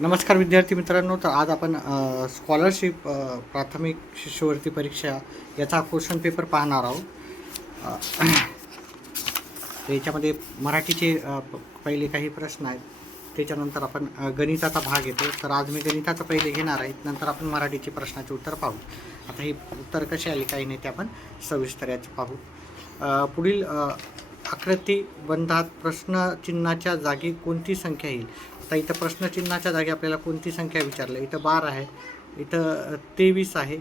नमस्कार विद्यार्थी मित्रांनो. तर आज आपण स्कॉलरशिप प्राथमिक शिष्यवृत्ती परीक्षा याचा क्वेश्चन पेपर पाहणार आहोत. तर याच्यामध्ये मराठीचे पहिले काही प्रश्न आहेत, त्याच्यानंतर आपण गणिताचा भाग येतो. तर आज मी गणिताचं पहिले घेणार आहे, नंतर आपण मराठीचे प्रश्नाचे उत्तर पाहू. आता हे उत्तर कसे आले काही नाही ते आपण सविस्तर याचं पाहू. पुढील आकृती बंधात प्रश्नचिन्हाच्या जागी कोणती संख्या येईल? आता इथं प्रश्नचिन्हाच्या जागी आपल्याला कोणती संख्या विचारली? इथं 12 आहे, इथं 23 आहे.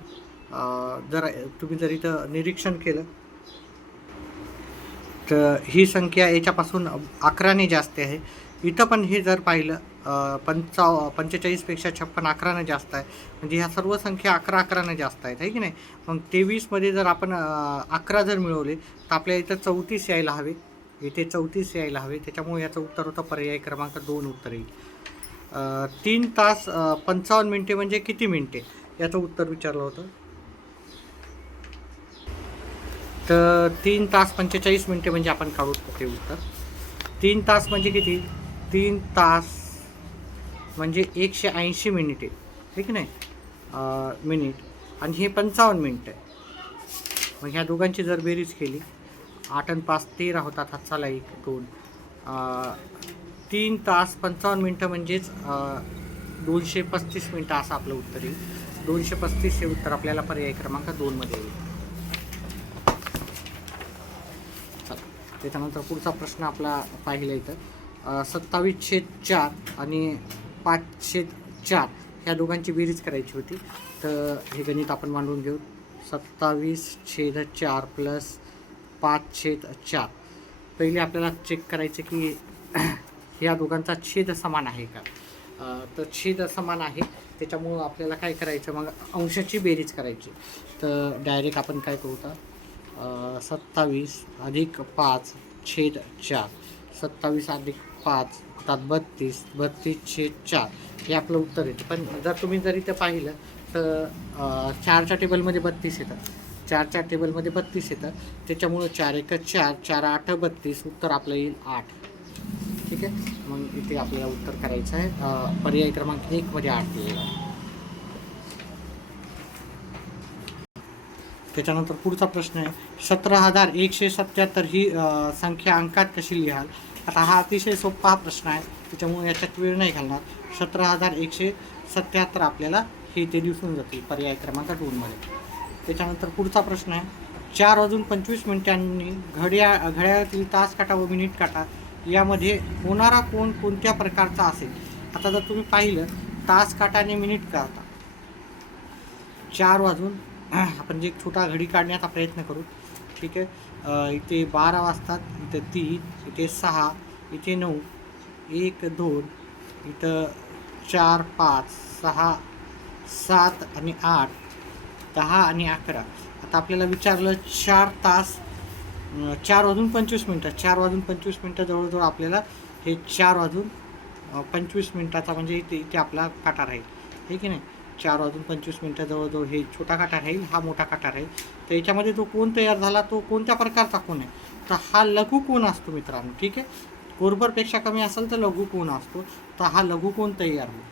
तुम्ही जर इथं निरीक्षण केलं तर ही संख्या याच्यापासून 11ने जास्त आहे. इथं पण हे जर पाहिलं 45पेक्षा 56 11ने जास्त आहे. म्हणजे ह्या सर्व संख्या 11ने जास्त आहेत, आहे की नाही? मग 23मध्ये जर आपण 11 जर मिळवले तर आपल्याला इथं 34 यायला हवे, इथे 34 यायला हवे. त्याच्यामुळे याचं उत्तर होतं पर्याय क्रमांक 2 उत्तर येईल. 3 तास 55 मिनिटे म्हणजे किती मिनिटे याचं उत्तर विचारलं होतं. तर 3 तास 45 मिनिटे म्हणजे आपण काढू ते उत्तर. 3 तास म्हणजे किती? 3 तास म्हणजे 180 मिनिटे, ठीक नाही मिनिट, आणि हे 55 मिनिट आहे. मग ह्या दोघांची जर बेरीज केली, 8 आणि 5 13 होतात, हातचाला 1 2, 3 तास 55 मिनिटं म्हणजेच 235 मिनिटं असं आपलं उत्तर येईल. 235 हे उत्तर आपल्याला पर्याय क्रमांक 2 मध्ये येईल. त्याच्यानंतर पुढचा प्रश्न आपला पाहिला इथं 27/4 आणि 5/4 ह्या दोघांची बेरीज करायची होती. तर हे गणित आपण मांडून घेऊ. 27/4 प्लस 5/4. पहिले आपल्याला चेक करायचं की ह्या दोघांचा छेद समान आहे का. तर छेद समान आहे, त्याच्यामुळं आपल्याला काय करायचं, मग अंशाची बेरीज करायची. तर डायरेक्ट आपण काय करू तर 27 अधिक 5/4, 27 अधिक 5 होतात 32, 32/4 हे आपलं उत्तर येतं. पण जर इथं पाहिलं तर 4च्या टेबलमध्ये 32 येतं, 4च्या टेबलमध्ये 32 येतं. त्याच्यामुळं 4 1 4, 4 8 32, उत्तर आपलं येईल 8. ठीक आहे. मग इथे आपल्याला उत्तर करायचं आहे पर्याय क्रमांक 1 मध्ये 8 येईल. त्याच्यानंतर पुढचा प्रश्न आहे 17,177 ही संख्या अंकात कशी लिहाल? आता हा अतिशय सोपा प्रश्न आहे, त्याच्यामुळे याच्यात वेळ नाही घालणार. 17,177 आपल्याला हे ते दिसून जातील पर्याय क्रमांक 2 मध्ये. त्याच्यानंतर पुढचा प्रश्न आहे 4:25 घड्याळातील तास काटा व मिनिट काटा यामध्ये होणारा कोण कोणत्या प्रकारचा असेल? आता जर तुम्ही पाहिलं तास काटा आणि मिनिट काटा, 4 आपण जे छोटा घडी काढण्याचा प्रयत्न करू. ठीक आहे. इथे 12 वाजतात, इथं 3, इथे 6, इथे 9, 1 2, इथं 4 5 6 7 आणि 8 10 आणि 11. आता आपल्याला विचारलं 4 तास 4:25, 4:25 जवळजवळ आपल्याला हे 4:25 म्हणजे इथे आपला काटा राहील, हे की नाही? 4:25 जवळजवळ हे छोटा काटा राहील, हा मोठा काटा राहील. तर याच्यामध्ये जो कोण तयार झाला तो कोणत्या प्रकारचा कोण आहे? तर हा लघु कोण असतो मित्रांनो. ठीक आहे. कोरभरपेक्षा कमी असेल तर लघु कोण असतो. तर हा लघु कोण तयार होईल.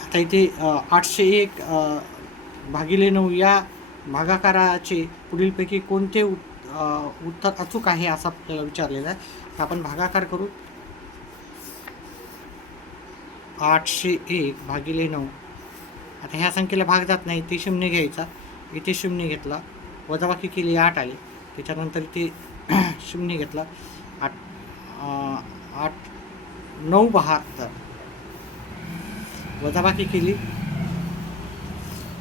आता इथे 801/9 या भागाकाराचे पुढीलपैकी कोणते उत्तर अचूक आहे असं आपल्याला विचारलेलं आहे. तर आपण भागाकार करू. 801/9. आता ह्या संख्येला भाग जात नाही, इथे 0 घ्यायचा, इथे 0 घेतला, वजाबाकी केली 8 आली. त्याच्यानंतर इथे 0 घेतला, 9/72, वजाबाकी केली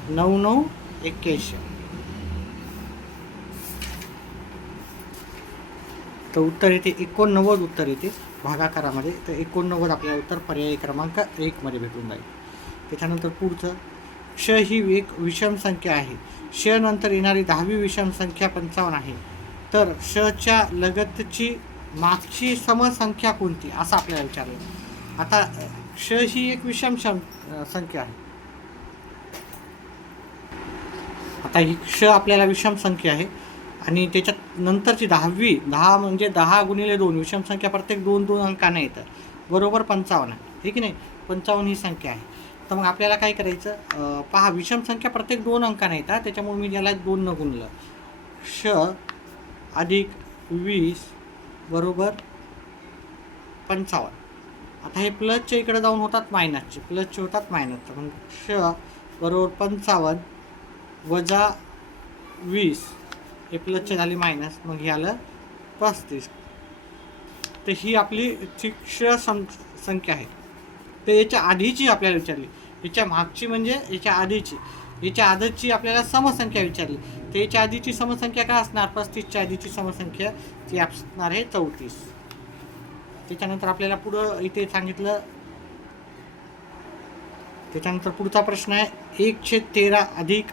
9×9=81. तर उत्तर येते 89 उत्तर येते भागाकारामध्ये. तर 89 आपल्याला उत्तर पर्याय क्रमांक 1 मध्ये भेटून जाईल. त्याच्यानंतर पुढचं श ही एक विषम संख्या आहे. श नंतर येणारी 10वी विषम संख्या 55 आहे. तर शच्या लगतची मागची समसंख्या कोणती असं आपल्याला विचारलं. आता श ही एक विषम संख्या आहे. आता ही श आपल्याला विषम संख्या आहे आणि त्याच्यात नंतरची 10 म्हणजे 10 गुणिले 2 विषम संख्या प्रत्येक 2 अंकाने येतं, बरोबर 55 आहे, ठीक नाही. 55 ही संख्या आहे. तर मग आपल्याला काय करायचं, पहा विषम संख्या प्रत्येक 2 अंकाने येतात, त्याच्यामुळे मी त्याला 2 न गुणलं. श अधिक 20 बरोबर 55. आता हे प्लसच्या इकडे जाऊन होतात मायनसचे, प्लसचे होतात मायनसचे. मग श बरोबर 55 वजा 20, हे प्लसचे झाले मायनस, मग हे आलं 35. तर ही आपली श संख्या आहे. तर याच्या आधीची आपल्याला विचारली, याच्या मागची म्हणजे याच्या आधीची, याच्या आधीची आपल्याला समसंख्या विचारली. तर याच्या आधीची समसंख्या काय असणार, 35च्या आधीची समसंख्या ती असणार आहे 34. त्याच्यानंतर आपल्याला पुढं इथे सांगितलं, त्याच्यानंतर पुढचा प्रश्न आहे 1/13 अधिक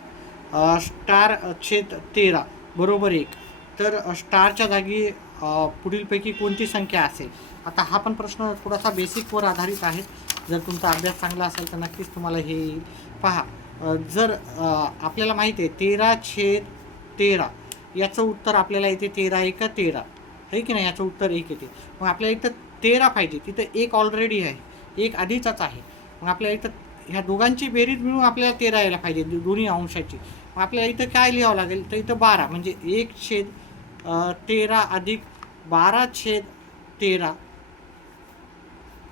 स्टार/13 बरोबर 1. तर स्टारच्या जागी पुढीलपैकी कोणती संख्या असेल. आता हा पण प्रश्न थोडासा बेसिकवर आधारित आहे. जर तुमचा अभ्यास चांगला असेल तर नक्कीच तुम्हाला हे येईल. पहा, जर आपल्याला माहिती आहे 13/13 याचं उत्तर आपल्याला येते 13×1=13, आहे की नाही, याचं उत्तर 1 येते. मग आपल्याला इथं 13 पाहिजे, तिथं 1 ऑलरेडी आहे, 1 आधीचाच आहे. मग आपल्याला इथं ह्या दोघांची बेरीज मिळून आपल्याला 13 यायला पाहिजे, दोन्ही अंशाची. मग आपल्याला इथं काय लिहावं लागेल, तर इथं 12 म्हणजे 1/13 अधिक 12/13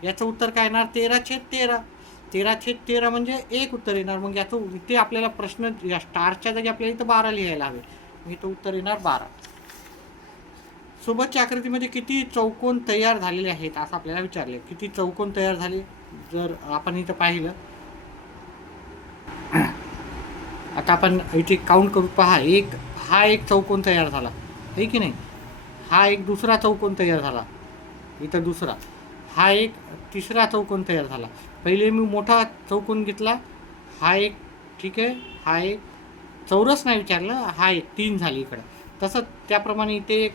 याचं उत्तर काय येणार, 13/13. 13/13 म्हणजे 1 उत्तर येणार. मग याचं इथे आपल्याला प्रश्न या स्टारच्या जागी आपल्याला इथं 12 लिहायला हवे, मग इथं उत्तर येणार 12. सोबतच्या आकृतीमध्ये किती चौकोन तयार झालेले आहेत असं आपल्याला विचारले. किती चौकोन तयार झाले, जर आपण इथं पाहिलं, आता आपण इथे काउंट करू. पहा, हा एक चौकोन तयार झाला, आहे की नाही. हा एक दुसरा चौकोन तयार झाला, इथं दुसरा. हा एक तिसरा चौकोन तयार झाला. पहिले मी मोठा चौकोन घेतला, हा एक, ठीक आहे. हा एक चौरस नाही विचारलं, हा एक 3 झाली इकडं. तसं त्याप्रमाणे इथे एक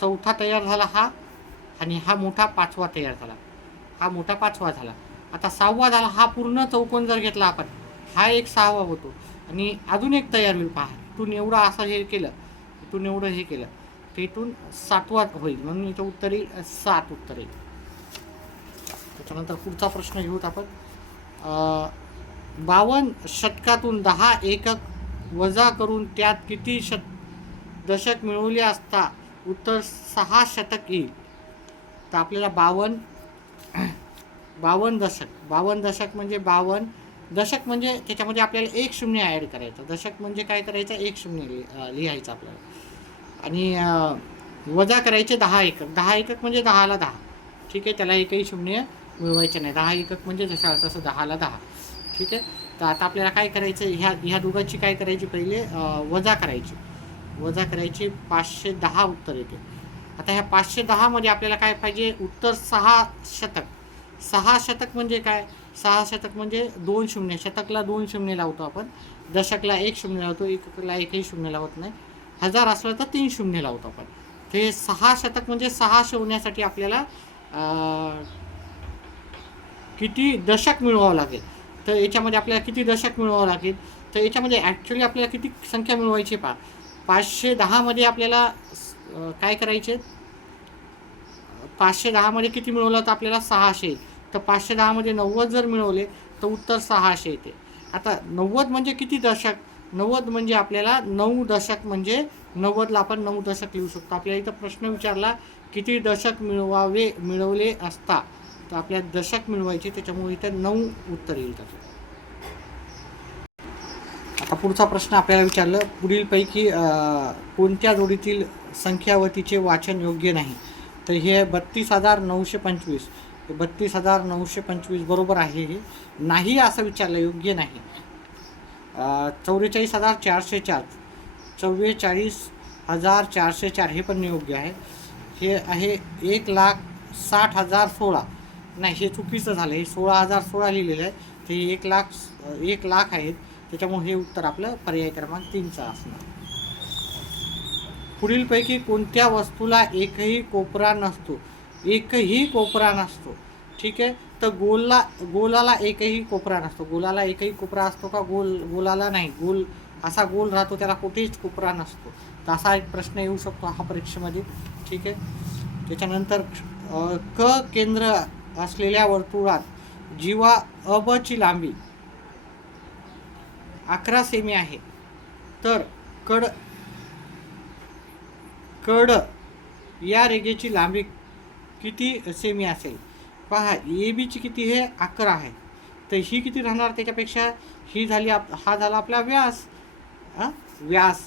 चौथा तयार झाला हा, आणि हा मोठा 5वा तयार झाला, हा मोठा 5वा झाला. आता 6वा झाला. हा पूर्ण चौकोन जर घेतला आपण, हा एक 6वा होतो, आणि अजून एक तयार होईल. पहा, इथून एवढं असं हे केलं, इथून एवढं हे केलं, तर इथून 7वा होईल, म्हणून इथं उत्तर येईल 7 उत्तर येईल. त्याच्यानंतर पुढचा प्रश्न घेऊत आपण. 52 शतकातून 10 एकक वजा करून त्यात किती दशक मिळवले असता उत्तर 6 शतक येईल. तर आपल्याला 52 दशक, 52 दशक म्हणजे 52 दशक म्हणजे त्याच्यामध्ये आपल्याला 1 शून्य ॲड करायचं. दशक म्हणजे काय करायचं, 1 शून्य लिहायचं आपल्याला, आणि वजा करायचे 10 एकक. 10 एकक म्हणजे 10ला 10, ठीक आहे. त्याला एकही शून्य मिळवायचे नाही. 10 एकक म्हणजे जसं तसं 10ला 10, ठीक आहे. तर आता आपल्याला काय करायचं, ह्या दोघांची काय करायची, पहिले वजा करायची. 510 उत्तर येते. आता ह्या 510 आपल्याला काय पाहिजे, उत्तर 6 शतक. 6 शतक म्हणजे काय, 6 शतक म्हणजे 2 शून्य. शतकला 2 शून्य लावतो आपण, दशकला 1 शून्य लावतो, एककला एकही शून्य लावत नाही. 1000 असलं तर 3 शून्य लावतो आपण. ते 6 शतक म्हणजे 600 होण्यासाठी आपल्याला किती दशक मिळवावं लागेल. तर याच्यामध्ये आपल्याला किती दशक मिळवावं लागेल, तर याच्यामध्ये ॲक्च्युली आपल्याला किती संख्या मिळवायची. 510 आपल्याला काय करायचे, 510 किती मिळवलं तर आपल्याला 600. तर 510 90 जर मिळवले तर उत्तर 600 येते. आता 90 म्हणजे किती दशक, 90 म्हणजे आपल्याला 9 दशक, म्हणजे 90ला आपण 9 दशक लिहू शकतो. आपल्याला इथं प्रश्न विचारला किती दशक मिळवले असता, तर आपल्याला दशक मिळवायचे, त्याच्यामुळे इथं 9 उत्तर येईल त्याचं. आता पुढचा प्रश्न आपल्याला विचारलं, पुढीलपैकी कोणत्या जोडीतील संख्यावतीचे वाचन योग्य नाही. तर हे 32,925, 32,925 बरोबर आहे. हे नाही असं विचारलं, योग्य नाही. 44,404, 44,404 हे पण योग्य आहे. हे आहे 1,60,016, नाही हे चुकीचं झालं, हे 16,016 लिहिलेलं आहे. ते 1 लाख आहेत, त्याच्यामुळे हे उत्तर आपलं पर्याय क्रमांक 3चा असणार. पुढीलपैकी कोणत्या वस्तूला एकही कोपरा नसतो, एकही कोपरा नसतो, ठीक आहे. तर गोलाला एकही कोपरा नसतो. गोलाला एकही कोपरा असतो का, गोलाला नाही, गोल असा गोल राहतो, त्याला कुठेच कोपरा नसतो. तर असा एक प्रश्न येऊ शकतो हा परीक्षेमध्ये. ठीक आहे. त्याच्यानंतर क केंद्र असलेल्या वर्तुळात जीवा अबची लांबी 11 सेमी आहे, तर कड कड या रेघेची लांबी किती सेमी असेल? पहा, ए बीची किती आहे? 11 आहे. तर ही किती राहणार त्याच्यापेक्षा? ही झाली हा झाला आपला व्यास. व्यास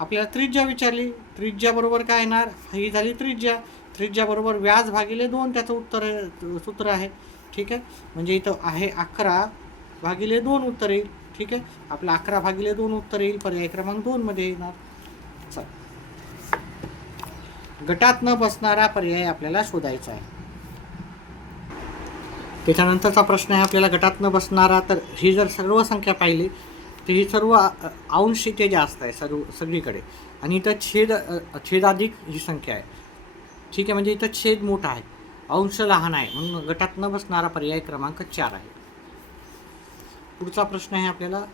आपल्याला त्रिज्या विचारली. त्रिज्या बरोबर काय येणार? ही झाली त्रिज्या. त्रिज्या बरोबर व्यास भागिले 2 त्याचं उत्तर सूत्र आहे. ठीक आहे. म्हणजे इथं आहे 11 भागिले 2 उत्तर येईल. ठीक आहे. आपलं 11 भागिले 2 उत्तर येईल. पर्याय क्रमांक 2 मध्ये येणार. चल, गटात न बसणारा पर्याय आपल्याला शोधायचा आहे. त्याच्यानंतरचा प्रश्न आहे आपल्याला गटात न बसणारा. तर ही जर सर्व संख्या पाहिली तर ही सर्व अंश इथे जास्त आहे सगळीकडे, आणि इथं छेदाधिक ही संख्या आहे. ठीक आहे. म्हणजे इथं छेद मोठा आहे, अंश लहान आहे, म्हणून गटात न बसणारा पर्याय क्रमांक 4 आहे. पुढचा प्रश्न आहे आपल्याला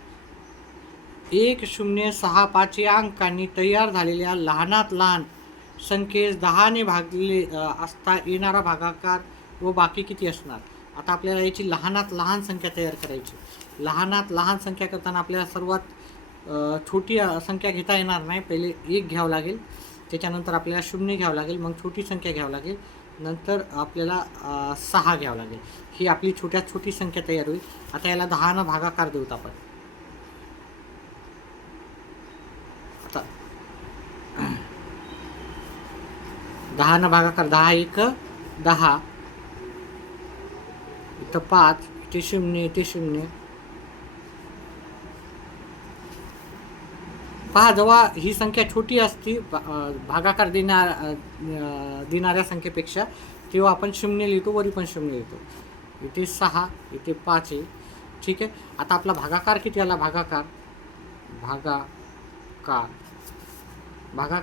1065 या अंकांनी तयार झालेल्या लहानात लहान संख्येस 10 ने भागले असता येणारा भागाकार व बाकी किती असणार? आता आपल्याला याची लहानात लहान संख्या तयार करायची. लहानात लहान संख्या करताना आपल्याला सर्वात छोटी संख्या घेता येणार नाही. पहिले 1 घ्यावं लागेल, त्याच्यानंतर आपल्याला 0 घ्यावं लागेल, मग छोटी संख्या घ्यावं लागेल, नंतर आपल्याला 6 घ्यावं लागेल. ही आपली छोट्यात छोटी संख्या तयार होईल. आता याला 10 न भागाकार देऊत आपण. आता 10 न भागाकार, 10 1 10, इथं 5, इथे 0, इथे 0. पहा, जेव्हा ही संख्या छोटी असती भागाकार देणाऱ्या संख्येपेक्षा, तेव्हा आपण 0 लिहितो, वरी पण 0 लिहितो. इथे 6, इथे 5 आहे. ठीक आहे. आता आपला भागाकार किती आला? भागाकार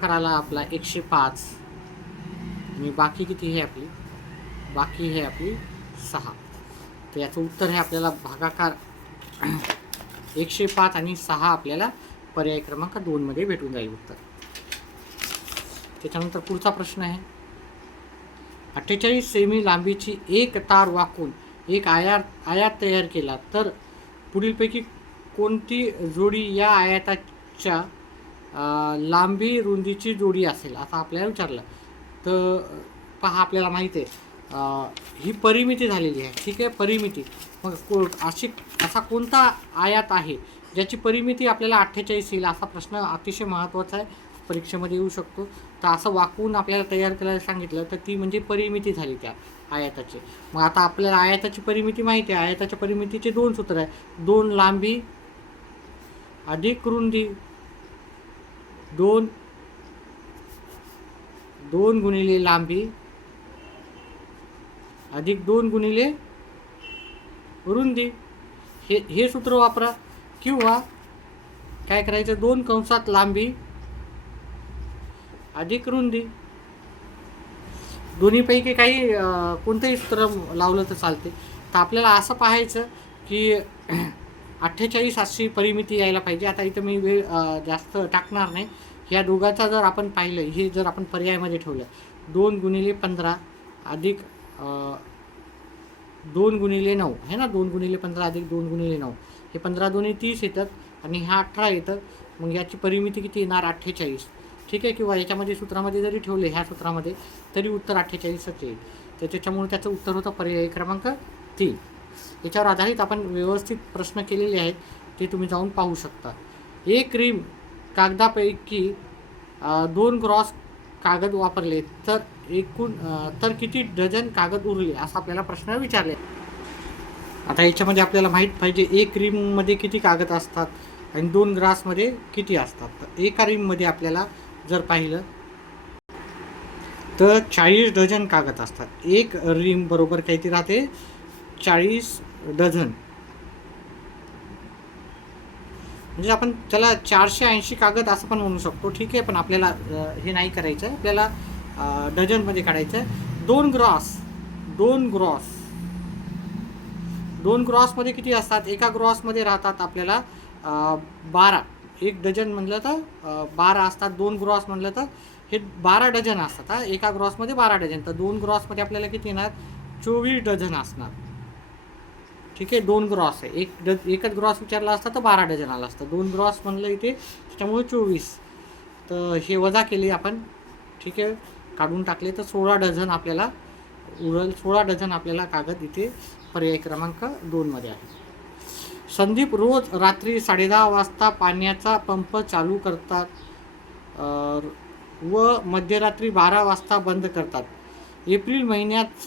आला आपला 105, आणि बाकी किती आहे आपली? बाकी आहे आपली 6. तर याचं उत्तर आहे आपल्याला भागाकार 105 आणि 6 आपल्याला पर्याय क्रमांक 2 मध्ये भेटून जाईल उत्तर. त्याच्यानंतर पुढचा प्रश्न आहे 48 सेमी लांबीची एक तार वाकून एक आयात तयार केला, तर पुढीलपैकी कोणती जोडी या आयाताच्या लांबी रुंदीची जोडी असेल? आता आपल्याला विचारलं. तर पहा, आपल्याला माहिती आहे ही परिमिती झालेली आहे. ठीक आहे. परिमिती. मग असा कोणता आयात आहे ज्याची परिमिती आपल्याला 48 येईल? असा प्रश्न अतिशय महत्त्वाचा आहे, परीक्षेमध्ये येऊ शकतो. तर असं वाकवून आपल्याला तयार करायला सांगितलं तर ती म्हणजे परिमिती झाली त्या आयताची. मग आता आपल्याला आयताची परिमिती माहिती आहे. आयताच्या परिमितीचे 2 सूत्र आहे. 2 लांबी अधिक रुंदी, 2 गुणिले लांबी अधिक 2 गुणिले रुंदी. हे सूत्र वापरा, किंवा काय करायचं, 2 कंसात लांबी अधिक रुंदी. दोन्हीपैकी काही कोणतंही सूत्र लावलं तर चालते. तर आपल्याला असं पाहायचं की 48 अशी परिमिती यायला पाहिजे. आता इथं मी वेळ जास्त टाकणार नाही. ह्या दोघांचा जर आपण पाहिलं, हे जर आपण पर्यायामध्ये ठेवलं, 2 गुणिले 15 अधिक 2 गुणिले 9 आहे ना, 2 गुणिले 15 अधिक 2 गुणिले 9, हे 15 दोन्ही 30 येतात, आणि ह्या 18 येतात. मग याची परिमिती किती येणार? 48. ठीक आहे. किंवा याच्यामध्ये सूत्रामध्ये जरी ठेवले, ह्या सूत्रामध्ये, तरी उत्तर 48च येईल. तर त्याच्यामुळे त्याचं उत्तर होतं पर्याय क्रमांक 3. याच्यावर आधारित आपण व्यवस्थित प्रश्न केलेले आहेत, ते तुम्ही जाऊन पाहू शकता. एक रिम कागदापैकी 2 ग्रॉस कागद वापरले तर किती डझन कागद उरले, असा आपल्याला प्रश्न विचारले. आता याच्यामध्ये आपल्याला माहीत पाहिजे एक रिममध्ये किती कागद असतात आणि 2 ग्रासमध्ये किती असतात. तर एका रिममध्ये आपल्याला जर पाहिलं तर 40 डझन कागद असतात. एक रिम बरोबर किती राहते? 40 डझन. म्हणजे आपण त्याला 480 कागद असं पण म्हणू शकतो. ठीक आहे. पण आपल्याला हे नाही करायचं आहे, आपल्याला डझनमध्ये काढायचं आहे. 2 ग्रॉसमध्ये किती असतात? एका ग्रॉसमध्ये राहतात आपल्याला 12. एक डझन म्हणलं तर 12 असतात, 2 ग्रॉस म्हणलं तर हे 12 डझन असतात. एका ग्रॉसमध्ये 12 डझन, तर 2 ग्रॉसमध्ये आपल्याला किती येणार, 24 डझन असणार. ठीक आहे, 2 ग्रॉस आहे, एकच ग्रॉस विचारला असता तर 12 डझन आला असतं, 2 ग्रॉस म्हणलं इथे त्याच्यामुळे 24. तर हे वजा केले आपण. ठीक आहे, काढून टाकले तर 16 डझन आपल्याला उरल. 16 डझन आपल्याला कागद इथे पर्याय क्रमांक 2 मध्ये आहे. संदीप रोज रात्री 10:30 वाजता पाण्याचा पंप चालू करतात व मध्यरात्री 12 वाजता बंद करतात. एप्रिल महिन्यात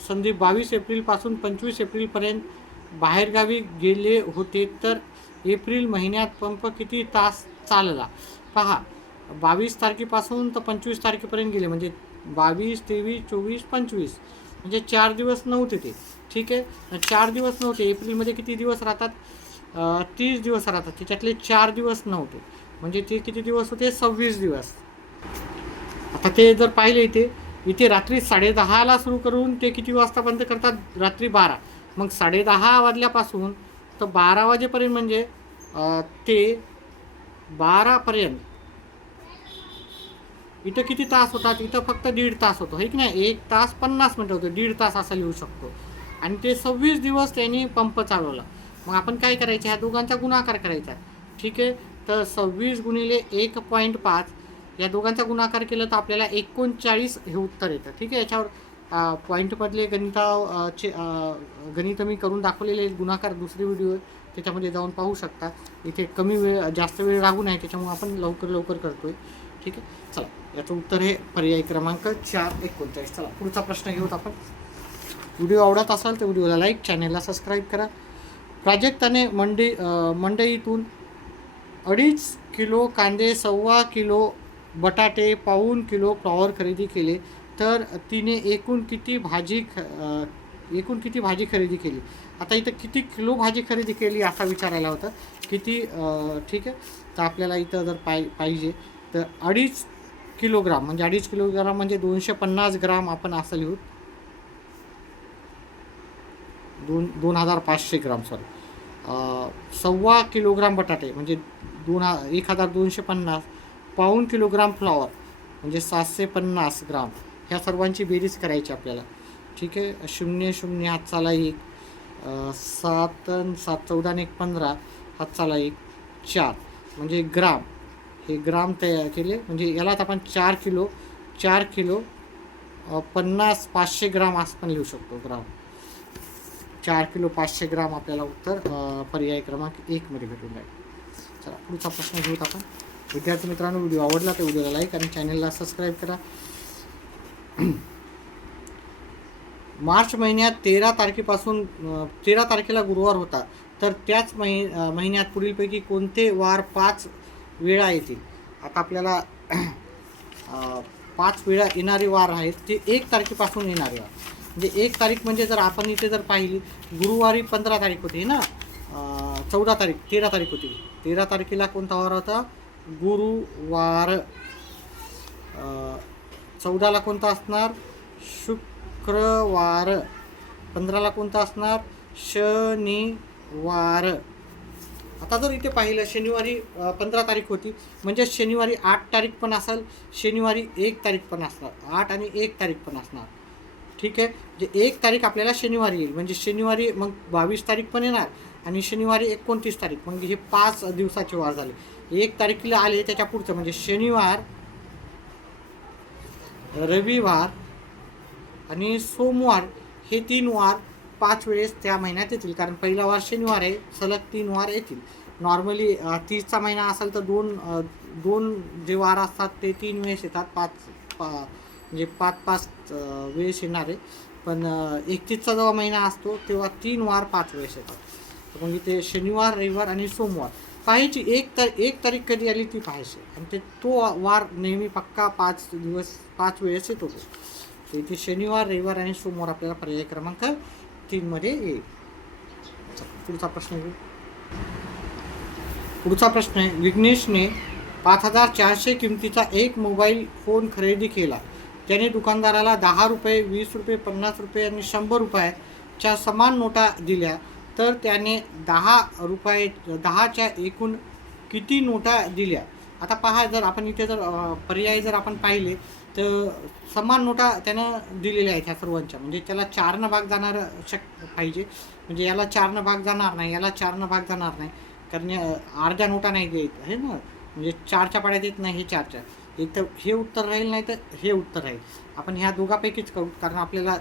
संदीप 22 एप्रिलपासून 25 एप्रिलपर्यंत बाहेरगावी गेले होते, तर एप्रिल महिन्यात पंप किती तास चालला. पहा, 22 तारखेपासून तर 25 तारखेपर्यंत गेले, म्हणजे 22, 23, 24, 25, म्हणजे 4 दिवस नव्हते ते. ठीक आहे, 4 दिवस नव्हते. एप्रिलमध्ये किती दिवस राहतात, 30 दिवस राहतात, त्याच्यातले 4 दिवस नव्हते, म्हणजे ते किती दिवस होते, 26 दिवस. आता ते जर पाहिले इथे रात्री 10:30ला सुरू करून ते किती वाजता बंद करतात, रात्री 12. मग 10:30 वाजल्यापासून तर 12 वाजेपर्यंत, म्हणजे ते 12पर्यंत इथं किती तास होतात, इथं फक्त 1.5 तास होतो, हे की नाही, 1 तास 50 मिनटं होतं, 1.5 तास असं लिहू शकतो. आणि ते 26 दिवस त्यांनी पंप चालवला. मग आपण काय करायचं, ह्या दोघांचा गुणाकार करायचा. ठीक आहे, तर 26 गुणिले 1.5 या दोघांचा गुणाकार केलं तर आपल्याला 39 हे उत्तर येतं. ठीक आहे, याच्यावर पॉईंटमधले गणित मी करून दाखवलेले गुणाकार दुसरी व्हिडिओ त्याच्यामध्ये जाऊन पाहू शकता. इथे कमी वेळ जास्त वेळ लागू नाही, त्याच्यामुळे आपण लवकर करतोय. ठीक आहे, चला, याचं उत्तर हे पर्याय क्रमांक 4, 39. चला, पुढचा प्रश्न घेऊत आपण. व्हिडिओ आवडत असाल तर व्हिडिओला लाईक, चॅनेलला सबस्क्राईब करा. प्राजक्ताने मंडईतून 2.5 किलो कांदे, 1.25 किलो बटाटे, 1.25 किलो फ्लॉवर खरेदी केले, तर तिने एकूण किती भाजी खरेदी केली. आता इथं किती किलो भाजी खरेदी केली असा विचारायला होतं, किती. ठीक आहे, तर आपल्याला इथं जर पाहिजे तर 2.5 किलोग्राम, म्हणजे 2.5 किलोग्राम म्हणजे 250 ग्राम आपण असं लिहू, 2500 ग्राम, सॉरी. 1.25 किलोग्राम बटाटे म्हणजे 1250, 1.25 किलोग्राम फ्लॉवर म्हणजे 750 ग्राम. ह्या सर्वांची बेरीज करायची आपल्याला. ठीक आहे, 0 0 हातचाला 1, 7 7 14 1 15 हातचाला 1, 4 म्हणजे ग्राम. हे ग्राम तयार केले, म्हणजे यालाच आपण 4 किलो 50 500 ग्राम असं पण लिहू शकतो. ग्राम 4 किलो 500 ग्राम आपल्याला उत्तर पर्याय क्रमांक 1 मध्ये भेटून जाईल. चला, पुढचा प्रश्न घेऊत आपण. विद्यार्थी मित्रांनो, व्हिडिओ आवडला तर व्हिडिओला लाईक आणि चॅनलला सबस्क्राईब करा. मार्च महिन्यात 13 तारखेला गुरुवार होता, तर त्याच महिन्यात पुढीलपैकी कोणते वार 5 वेळा येतील. आता आपल्याला 5 वेळा येणारे वार आहेत ते 1 तारखेपासून येणारे वार. म्हणजे 1 तारीख म्हणजे जर आपण इथे जर पाहिली, गुरुवारी 15 तारीख होती ना, 13 तारीख होती. 13 तारखेला कोणता वार होता, गुरुवार. 14ला कोणता असणार, शुक्रवार. 15ला कोणता असणार, शनिवार. आता जर इथे पाहिलं, शनिवारी 15 तारीख होती, म्हणजे शनिवारी 8 तारीख पण असेल, शनिवारी 1 तारीख पण असणार, 8 आणि 1 तारीख पण असणार. ठीक आहे, म्हणजे 1 तारीख आपल्याला शनिवारी येईल, म्हणजे शनिवारी मग 22 तारीख पण येणार आणि शनिवारी 29 तारीख, मग हे 5 दिवसाचे वार झाले. 1 तारखेला आले त्याच्या पुढचं म्हणजे शनिवार, रविवार आणि सोमवार, हे 3 वार 5 वेळेस त्या महिन्यात येतील. कारण पहिला वार शनिवार आहे, सलग 3 वार येतील. नॉर्मली 30चा महिना असेल तर दोन जे वार असतात ते 3 वेळेस येतात, म्हणजे 5 वेळेस येणार आहे. पण 31चा जेव्हा महिना असतो तेव्हा 3 वार 5 वेळेस येतात. तर मग इथे शनिवार, रविवार आणि सोमवार पाहायची. 1 तारीख कधी आली ती पाहायची, आणि तो वार नेहमी पक्का 5 दिवस 5 वेळेस येतो. तर इथे शनिवार, रविवार आणि सोमवार आपल्याला पर्याय क्रमांक 3 मध्ये येईल. पुढचा प्रश्न घेऊ. पुढचा प्रश्न आहे, विघ्नेशने 5400 किमतीचा एक मोबाईल फोन खरेदी केला. त्याने दुकानदाराला 10 रुपये, 20 रुपये, 50 रुपये आणि 100 रुपयाच्या समान नोटा दिल्या. तर त्याने 10 रुपये 10च्या एकूण किती नोटा दिल्या. आता पहा, जर आपण इथे जर पर्याय जर आपण पाहिले तर समान नोटा त्यानं दिलेल्या आहेत ह्या सर्वांच्या, म्हणजे त्याला 4नं भाग जाणार पाहिजे. म्हणजे याला 4नं भाग जाणार नाही, याला 4नं भाग जाणार नाही, कारण अर्ध्या नोटा नाही देत आहे ना, म्हणजे 4च्या पाड्यात येत नाही हे 4च्या. एक तर हे उत्तर राहील, नाही तर हे उत्तर राहील. आपण ह्या दोघापैकीच करू, कारण आपल्याला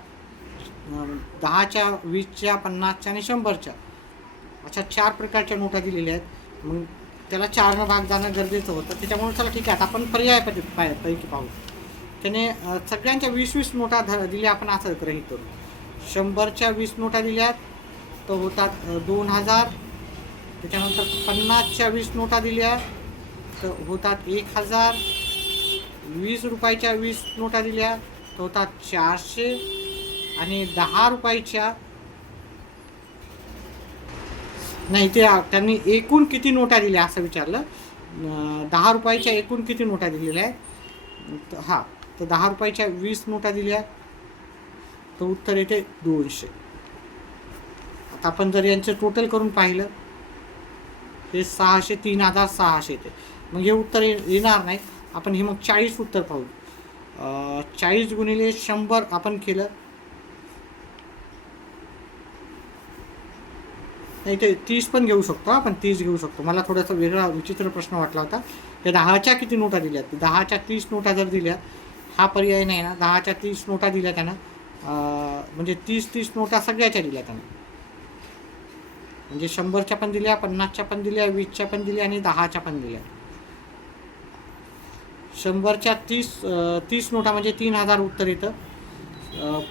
10च्या 20च्या 50च्या आणि 100च्या अशा 4 प्रकारच्या नोटा दिलेल्या आहेत. मग त्याला 4नं भाग जाणं गरजेचं होतं. त्याच्यामुळे चला ठीक आहे, आता आपण पर्याय पैकी पाहू. त्याने सगळ्यांच्या 20-20 नोटा दिल्या, आपण असं गृहीत करू. 100च्या 20 नोटा दिल्यात तर होतात 2000. त्याच्यानंतर 50च्या 20 नोटा दिल्या तर होतात 1000. 20 रुपयाच्या 20 नोटा दिल्या तर होतात 400. आणि 10 रुपयाच्या नाही, ते त्यांनी एकूण किती नोटा दिल्या असं विचारलं. 10 रुपयाच्या एकूण किती नोटा दिलेल्या आहेत. हां, तर 10 रुपयाच्या 20 नोटा दिल्या तर उत्तर येते 200. आता आपण जर यांचं टोटल करून पाहिलं हे 600, 3600 येते. मग हे उत्तर येणार नाही. आपण हे मग 40 उत्तर पाहू. 40 गुणिले 100 आपण केलं, नाही ते 30 पण घेऊ शकतो. आपण 30 घेऊ शकतो. मला थोडासा वेगळा विचित्र प्रश्न वाटला होता. या 10च्या किती नोटा दिल्यात. 10च्या 30 नोटा जर दिल्या, हा पर्याय नाही ना. 10च्या 30 नोटा दिल्या त्यानं, म्हणजे 30 नोटा सगळ्याच्या दिल्या त्यानं, म्हणजे 100च्या पण दिल्या, 50च्या पण दिल्या, 20च्या पण दिल्या आणि 10च्या पण दिल्या. 100च्या 30 नोटा म्हणजे 3000 उत्तर येतं.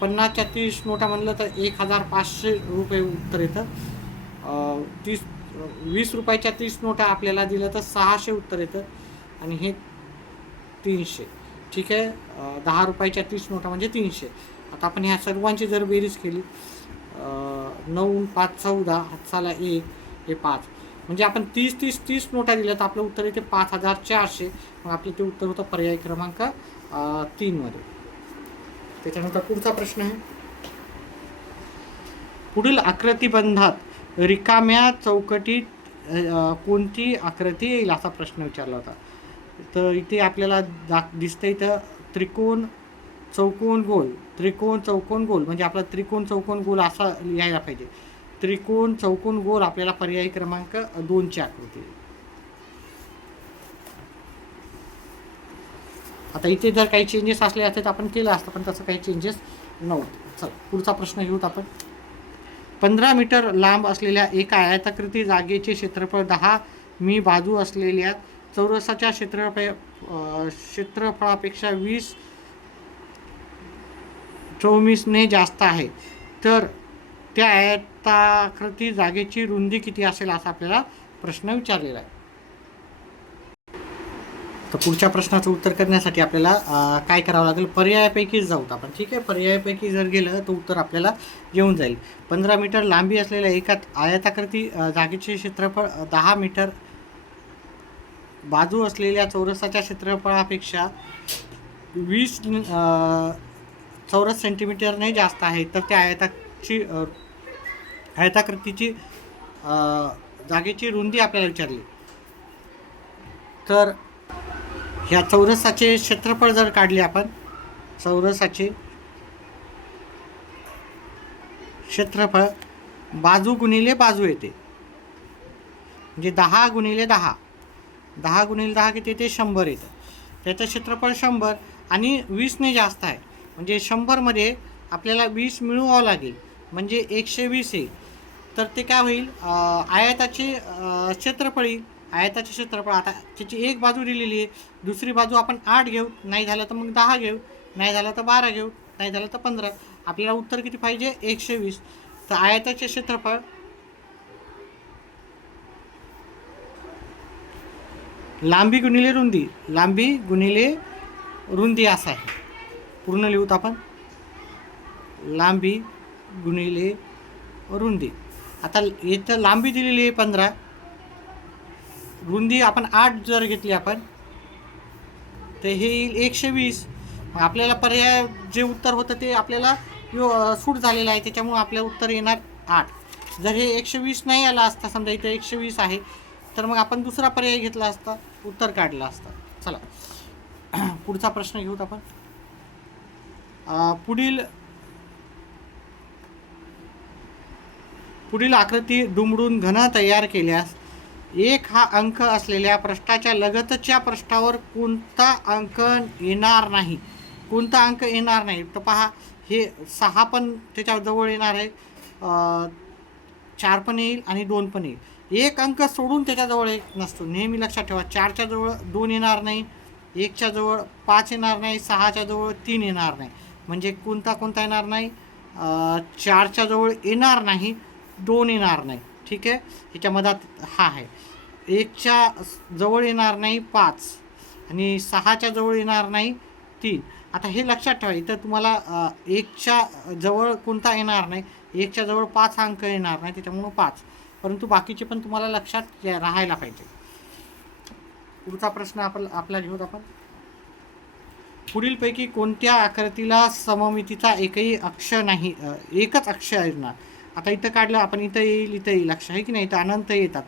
50च्या 30 नोटा म्हणलं तर 1500 रुपये उत्तर येतं. 20 रुपयाच्या 30 नोटा आपल्याला दिलं तर 600 उत्तर येतं. आणि हे 300. ठीक आहे. 10 रुपयाच्या 30 नोटा म्हणजे 300. आता आपण ह्या सर्वांची जर बेरीज केली, 9 5 14, हातचाला 1 हे 5, म्हणजे आपण 30 नोटा दिल्या तर आपलं उत्तर येते 5400. मग आपलं ते उत्तर होतं पर्याय क्रमांक 3 मध्ये. त्याच्यानंतर पुढचा प्रश्न आहे, पुढील आकृतिबंधात रिकाम्या चौकटीत कोणती आकृती येईल असा प्रश्न विचारला होता. तर इथे आपल्याला दिसतं इथं त्रिकोण चौकोन गोल, त्रिकोण चौकोन गोल, म्हणजे आपला त्रिकोण चौकोन गोल असा लिहायला पाहिजे. त्रिकोण चौकोन गोल आपल्याला पर्याय क्रमांक 2ची आकृती. आता इथे जर काही चेंजेस असले असते तर आपण केलं असतं, पण तसं काही चेंजेस नव्हतं. चल पुढचा प्रश्न घेऊत आपण. 15 मीटर लांब असलेल्या एका आयताकृती जागेचे क्षेत्रफळ 10 मी बाजू असलेल्या चौरसाच्या क्षेत्रफळापेक्षा 24ने जास्त आहे. तर त्या आयताकृती जागेची रुंदी किती असेल असा आपल्याला प्रश्न विचारलेला आहे. तर पुढच्या प्रश्नाचं उत्तर करण्यासाठी आपल्याला काय करावं लागेल, पर्यायापैकीच जाऊ आपण. ठीक आहे. पर्यायापैकी जर गेलं तर उत्तर आपल्याला येऊन जाईल. 15 मीटर लांबी असलेल्या एका आयताकृती जागेचे क्षेत्रफळ 10 मीटर बाजू असलेल्या चौरसाच्या क्षेत्रफळापेक्षा 20 चौरस सेंटीमीटरने जास्त आहे. तर त्या आयताकृतीची जागेची रुंदी आपल्याला विचारली. तर ह्या चौरसाचे क्षेत्रफळ जर काढले आपण, चौरसाचे क्षेत्रफळ बाजू गुणिले बाजू येते, म्हणजे 10 गुणिले 10, 10 गुणिले 10 किती येते, 100 येतं. त्याचं क्षेत्रफळ 100 आणि 20ने जास्त आहे, म्हणजे 100मध्ये आपल्याला 20 मिळवावं लागेल, म्हणजे 120 येईल. तर ते काय होईल, आयताचे क्षेत्रफळ येईल. आयताचे क्षेत्रफळ, आता त्याची एक बाजू दिलेली आहे, दुसरी बाजू आपण 8 घेऊ, नाही झालं तर मग 10 घेऊ, नाही झालं तर 12 घेऊ, नाही झालं तर 15. आपल्याला उत्तर किती पाहिजे, 120. तर आयताचे क्षेत्रफळ लांबी गुणिले रुंदी, लांबी गुणिले रुंदी असा आहे. पूर्ण लिहूत आपण, लांबी गुणिले रुंदी. आता इथं लांबी दिलेली आहे 15, रुंदी आपण 8 जर घेतली आपण तर हे येईल 120. आपल्याला पर्याय जे उत्तर होतं ते आपल्याला सूट झालेलं आहे, त्याच्यामुळे आपल्याला उत्तर येणार 8. जर हे 120 नाही आला असता, समजा इथं 120 आहे, तर मग आपण दुसरा पर्याय घेतला असता, उत्तर काढलं असतं. चला पुढचा प्रश्न घेऊत आपण. पुढील आकृती दुमडून घन तयार केल्यास 1 हा अंक असलेल्या पृष्ठाच्या लगतच्या पृष्ठावर कोणता अंक येणार नाही? कोणता अंक येणार नाही? तर पहा, हे 6 पण त्याच्या जवळ येणार आहे, 4 पण येईल आणि 2 पण येईल. एक अंक सोडून त्याच्याजवळ एक नसतो, नेहमी लक्षात ठेवा. 4च्या जवळ 2 येणार नाही, 1च्या जवळ 5 येणार नाही, 6च्या जवळ 3 येणार नाही. म्हणजे कोणता येणार नाही? 4च्या जवळ येणार नाही, 2 येणार नाही. ठीक आहे, ह्याच्या मधात हा आहे. 1च्या जवळ येणार नाही 5 आणि 6च्या जवळ येणार नाही 3. आता हे लक्षात ठेवा, इथं तुम्हाला 1च्या जवळ कोणता येणार नाही, 1च्या जवळ 5 अंक येणार नाही, त्याच्यामुळं 5. परंतु बाकीचे पण तुम्हाला लक्षात राहायला पाहिजे. पुढचा प्रश्न आपला घेऊत आपण. पुढीलपैकी कोणत्या आकृतीला सममितीचा एकच अक्ष येणार? आता इथं काढलं आपण, इथं येईल, इथं येईल अक्ष आहे की नाही, इथं अनंत येतात,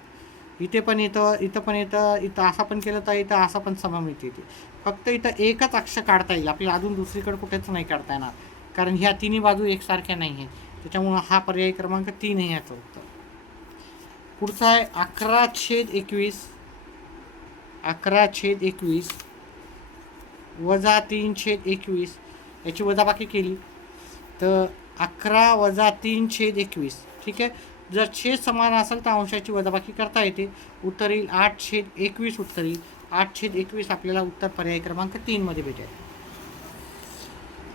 इथे पण येतं, इथं पण येतं, इथं असं पण केलं तर इथं असं पण सममिती येते. फक्त इथं एकच अक्ष काढता येईल आपल्याला, अजून दुसरीकडे कुठेच नाही काढता येणार, कारण ह्या तिन्ही बाजू एकसारख्या नाही आहेत. त्याच्यामुळं हा पर्याय क्रमांक 3 आहे याचं उत्तर. पुढचा आहे 11/21 11/21 वजा 3/21. याची वजाबाकी केली तर 11 वजा 3/21. ठीक आहे, जर छेद समान असेल तर अंशाची वजाबाकी करता येते. उत्तर येईल 8/21 उत्तर येईल. 8/21 आपल्याला उत्तर पर्याय क्रमांक 3 मध्ये भेटेल.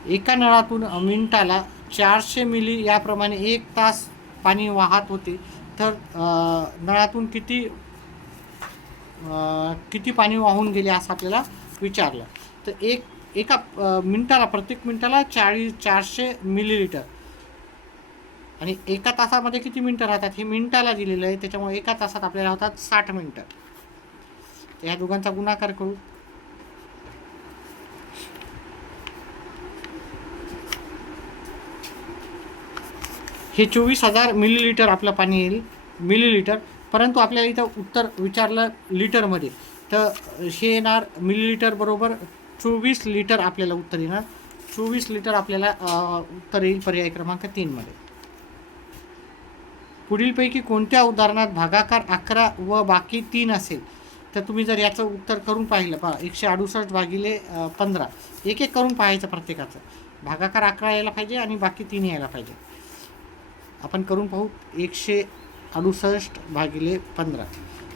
एका नळातून मिनिटाला 400 मिली याप्रमाणे 1 तास पाणी वाहत होते, तर नळातून किती पाणी वाहून गेले असं आपल्याला विचारलं. तर एका मिनिटाला, प्रत्येक मिनिटाला 400 मिलीलिटर, आणि एका तासामध्ये किती मिनटं राहतात हे मिनिटाला दिलेलं आहे, त्याच्यामुळे एका तासात आपल्याला होतात 60 मिनटं. तर ह्या दोघांचा गुणाकार करू. हे 24,000 मिलीलिटर आपलं पाणी येईल, मिलीलिटर. परंतु आपल्याला इथं उत्तर विचारलं लिटरमध्ये, तर हे येणार मिलीलिटर बरोबर 24 लिटर आपल्याला उत्तर येणार. 24 लिटर आपल्याला उत्तर येईल पर्याय क्रमांक 3 मध्ये. पुढीलपैकी कोणत्या उदाहरणात भागाकार 11 व बाकी 3 असेल? तर तुम्ही जर याचं उत्तर करून पाहिलं, पहा 168 भागिले 15, एक एक करून पाहायचं प्रत्येकाचं. भागाकार 11 यायला पाहिजे आणि बाकी 3 यायला पाहिजे. आपण करून पाहू. 168 भागिले 15,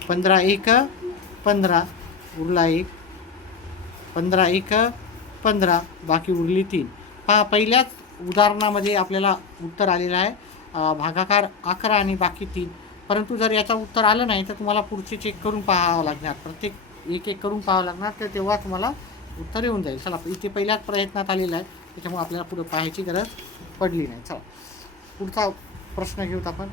15 1 15 उरला 1, 15 1 15 बाकी उरली 3. पहा, पहिल्याच उदाहरणामध्ये आपल्याला उत्तर आलेलं आहे भागाकार 11 आणि बाकी 3. परंतु जर याचं उत्तर आलं नाही तर तुम्हाला पुढचे चेक करून पाहावं लागणार, प्रत्येक एक एक करून पाहावं लागणार, तर तेव्हा तुम्हाला उत्तर येऊन जाईल. चला, इथे पहिल्याच प्रयत्नात आलेला आहे, त्याच्यामुळे आपल्याला पुढे पाहायची गरज पडली नाही. चला पुढचा प्रश्न घेऊत आपण.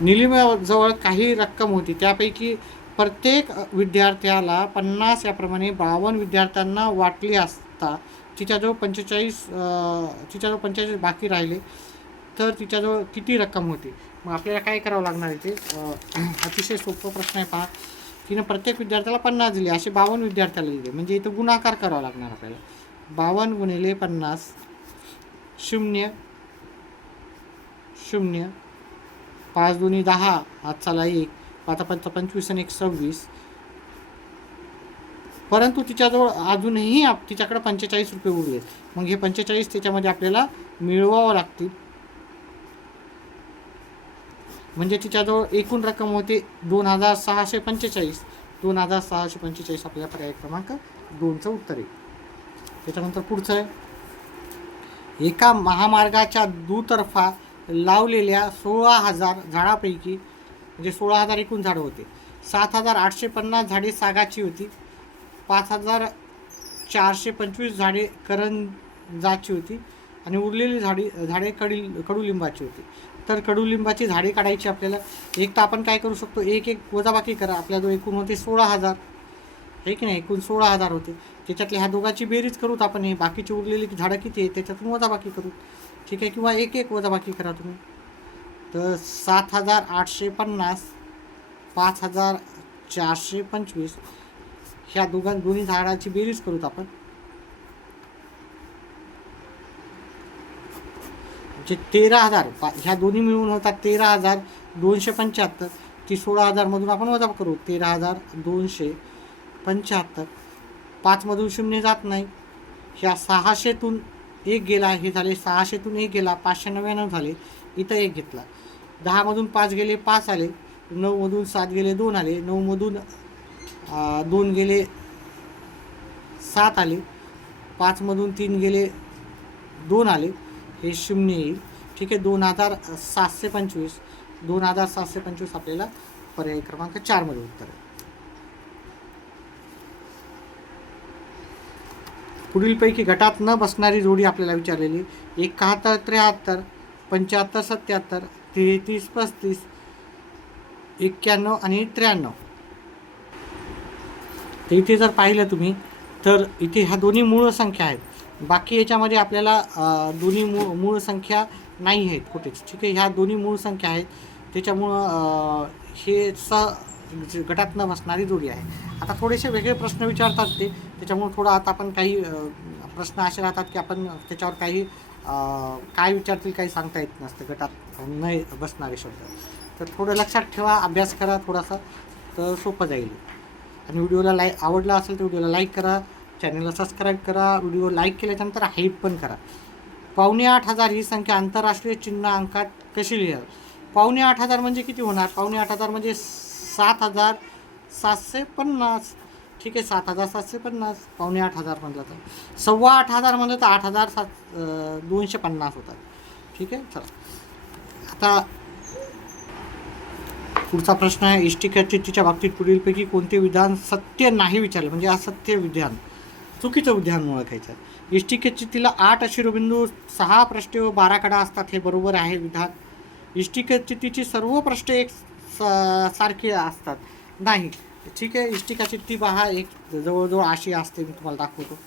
निलिमाजवळ काही रक्कम होती, त्यापैकी प्रत्येक विद्यार्थ्याला 50 याप्रमाणे 52 विद्यार्थ्यांना वाटली असता तिच्याजवळ 45 बाकी राहिले, तर तिच्याजवळ किती रक्कम होती? मग आपल्याला काय करावं लागणार इथे? अतिशय सोपं प्रश्न आहे. पहा, तिनं प्रत्येक विद्यार्थ्याला 50 दिले, असे 52 विद्यार्थ्याला दिले, म्हणजे इथं गुणाकार करावा लागणार आपल्याला. 52 गुणिले 50, 0 0, 5 दुनी 10, हात चाला 1, 5 5 25 आणि 1 26. परंतु तिच्याजवळ अजूनही तिच्याकडे 45 रुपये उरले. मग हे 45 त्याच्यामध्ये आपल्याला मिळवावं लागतील. म्हणजे तिच्याजवळ एकूण रक्कम होते 2645. 2645 आपल्याला पर्याय क्रमांक 2चं उत्तर आहे. त्याच्यानंतर पुढचं आहे, एका महामार्गाच्या दुतर्फा लावलेल्या 16,000 झाडापैकी, म्हणजे 16,000 एकूण झाडं होते, 7,850 झाडे सागाची होती, 5,425 झाडे करंजाची होती आणि उरलेली झाडे कडुलिंबाची होती. तर कडुलिंबाची झाडे काढायची आपल्याला. एक तर आपण काय करू शकतो, एक वजाबाकी करा. आपल्याजवळ एकूण होते 16,000, आहे की नाही, एकूण 16,000 होते. त्याच्यातले ह्या दोघांची बेरीज करूत आपण, हे बाकीची उरलेली झाडं किती आहे त्याच्यातून वजाबाकी करू. ठीक आहे, किंवा एक एक वजाबाकी करा तुम्ही. तर 7,850 5,425 ह्या दोन्ही झाडाची बेरीज करूत आपण. जे 13,000 ह्या दोन्ही मिळून होतात 13,275. ती 16,000मधून आपण वजा करू. 13,275. 5मधून शून्य जात नाही. ह्या 600तून एक गेला, हे झाले 600तून एक गेला, 599 झाले. इथं एक घेतला. 10मधून 5 गेले 5 आले. 9मधून 7 गेले 2 आले. 9मधून 2 गेले 7 आले. 5मधून 3 गेले 2 आले. हे शून्य येईल. ठीक आहे, 2,725. 2,725 आपल्याला पर्याय क्रमांक 4मध्ये उत्तर आहे. पुढीलपैकी गटात न बसणारी जोडी आपल्याला विचारलेली. 71 73, 75 77, 33 35, 91 आणि 93. तर इथे जर पाहिलं तुम्ही तर इथे ह्या दोन्ही मूळ संख्या आहेत. बाकी याच्यामध्ये आपल्याला दोन्ही मूळ संख्या नाही आहेत कुठेच. ठीक आहे, ह्या दोन्ही मूळ संख्या आहेत, त्याच्यामुळं हे गटात न बसणारी जोडी आहे. आता थोडेसे वेगळे प्रश्न विचारतात ते, त्याच्यामुळं थोडं आता आपण काही प्रश्न असे राहतात की आपण त्याच्यावर काही काय विचारतील काही सांगता येत नसतं गटात न बसणारे शब्द. तर थोडं लक्षात ठेवा, अभ्यास करा थोडासा, तर सोपं जाईल. आणि व्हिडिओला आवडला असेल तर व्हिडिओला लाईक करा, चॅनलला सबस्क्राईब करा. व्हिडिओ लाईक केल्यानंतर हाईप पण करा. 8,500 ही संख्या आंतरराष्ट्रीय चिन्ह अंकात कशी लिहाल? 8,500 म्हणजे किती होणार? 8,500 म्हणजे 7,750. ठीक आहे, 7,750 8,500 म्हणलं तर. 8,25,000 म्हणलं तर 8,250 होतात. ठीक आहे, चला आता पुढचा प्रश्न आहे. इष्टिकाचित्तीच्या बाबतीत पुढीलपैकी कोणते विधान सत्य नाही विचारले, म्हणजे असत्य विधान, चुकीचं विधान ओळखायचं. इष्टिकाचित्तीला 8 शिरोबिंदू, 6 पृष्ठे व 12 कडा असतात, हे बरोबर आहे विधान. इष्टिकाचित्तीची सर्व पृष्ठे एक सारखी असतात, नाही. ठीक आहे, इष्टिकाचित्ती पहा एक जवळजवळ अशी असते, मी तुम्हाला दाखवतो.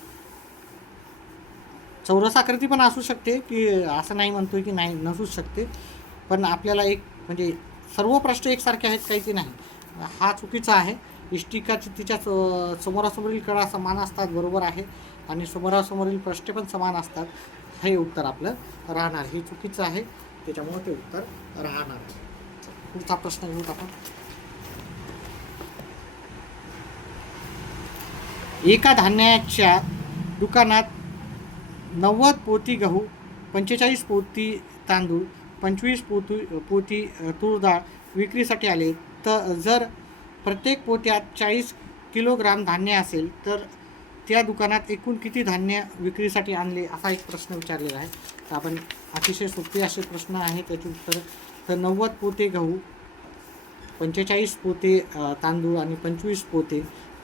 चौरसाकृती पण असू शकते, की असं नाही म्हणतोय की नाही नसूच शकते, पण आपल्याला एक म्हणजे सर्व पृष्ठ एकसारखे आहेत काही ते नाही, हा चुकीचा आहे. इष्टिकाचित्तीच्या समोरासमोरील कडा समान असतात, बरोबर आहे. आणि समोरासमोरील पृष्ठे पण समान असतात, हे उत्तर आपलं राहणार. हे चुकीचं आहे, त्याच्यामुळे ते उत्तर राहणार. पुढचा प्रश्न घेऊत आपण. एका धान्याच्या दुकानात 90 पोती गहू, 45 पोती तांदूळ, 25 पोती तूर डाळ विक्रीसाठी आले. तर जर प्रत्येक पोत्यात 40 किलोग्राम धान्य असेल तर त्या दुकानात एकूण किती धान्य विक्रीसाठी आणले, असा एक प्रश्न विचारलेला आहे. तर आपण अतिशय सोपे असे प्रश्न आहे त्याचे उत्तर. तर 90 पोते गहू, 45 पोते तांदूळ आणि 25 पोते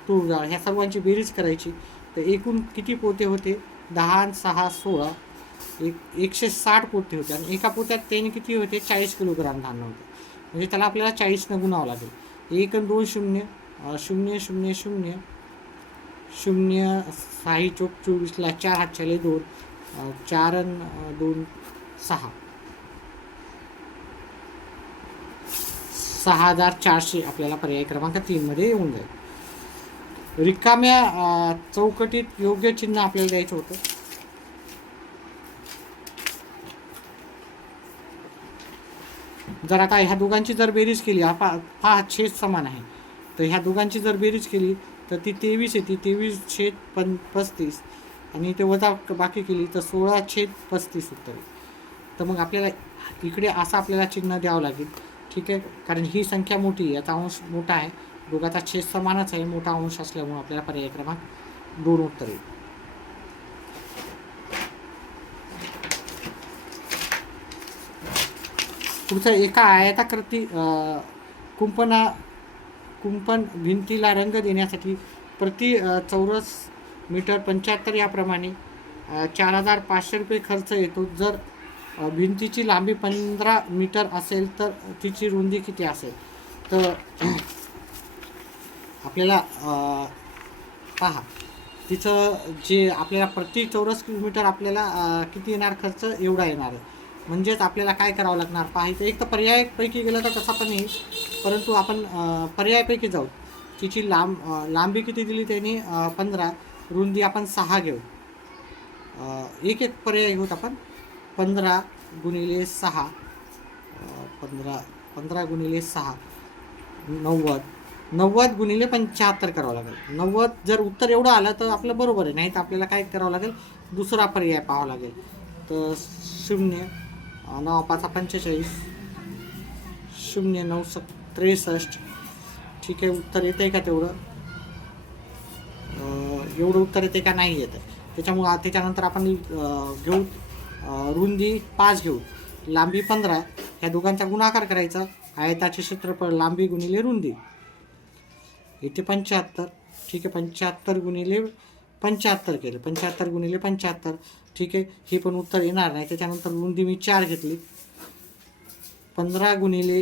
तूर डाळ ह्या सर्वांची बेरीज करायची. तर एकूण किती पोते होते? 10 आणि 6 16, 160 पोते होते. आणि एका पोत्यात त्याने किती होते? 40 किलोग्राम धान्य होते. म्हणजे त्याला आपल्याला 40ने गुणावं लागेल. 1 आणि 2 0 0 0 0 0 6 चोक 24ला 4 हातच्याले 2 4 आणि 2 6 6,400 आपल्याला पर्याय क्रमांक 3मध्ये येऊन जाईल. रिकाम्या चौकटीत योग्य चिन्ह आपल्याला द्यायचं होतं. जर आता ह्या दोघांची जर बेरीज केली, हा छेद समान आहे, तर ह्या दोघांची जर बेरीज केली तर ती 23 येते. 23/35 आणि ते वजा बाकी केली तर 16/35 उत्तर. तर मग आपल्याला इकडे असं आपल्याला चिन्ह द्यावं लागेल. ठीक आहे, कारण ही संख्या मोठी आहे, याचा अंश मोठा आहे, दोघांचा छेद समानच आहे, मोठा अंश असल्यामुळे आपल्याला पर्याय क्रमांक 2 उत्तर येईल. पुढचा, एका आयताकृती कुंपण भिंतीला रंग देण्यासाठी प्रति चौरस मीटर 75 याप्रमाणे 4,500 रुपये खर्च येतो. जर भिंतीची लांबी 15 मीटर असेल तर तिची रुंदी किती असेल? तर आपल्याला पहा तिचं जे आपल्याला प्रति चौरस किलोमीटर आपल्याला किती येणार खर्च एवढा येणार आहे. म्हणजेच आपल्याला काय करावं लागणार पाहायचं. एक तर पर्यायपैकी गेलं तर तसा पण येईल, परंतु आपण पर्यायपैकी जाऊ. तिची लांबी किती दिली त्यांनी 15, रुंदी आपण 6 घेऊ. एक एक पर्याय घेऊत आपण. 15 गुणिले 6 15 गुणिले 6 90 90 गुणिले 75 करावं लागेल. 90 जर उत्तर एवढं आलं तर आपलं बरोबर आहे, नाही तर आपल्याला काय करावं लागेल, दुसरा पर्याय पाहावा लागेल. तर 0 9 5 45 0 9 63. ठीक आहे, उत्तर येतं आहे का तेवढं? एवढं उत्तर येते का नाही येतं. त्याच्यामुळं त्याच्यानंतर आपण घेऊ रुंदी 5 घेऊ, लांबी 15. ह्या दोघांचा गुणाकार करायचा. आयताचे क्षेत्रफळ लांबी गुणिले रुंदी इथे 75. ठीक आहे, 75 गुणिले 75 केलं. 75 गुणिले 75. ठीक आहे, हे पण उत्तर येणार नाही. त्याच्यानंतर रुंदी मी 4 घेतली. 15 गुणिले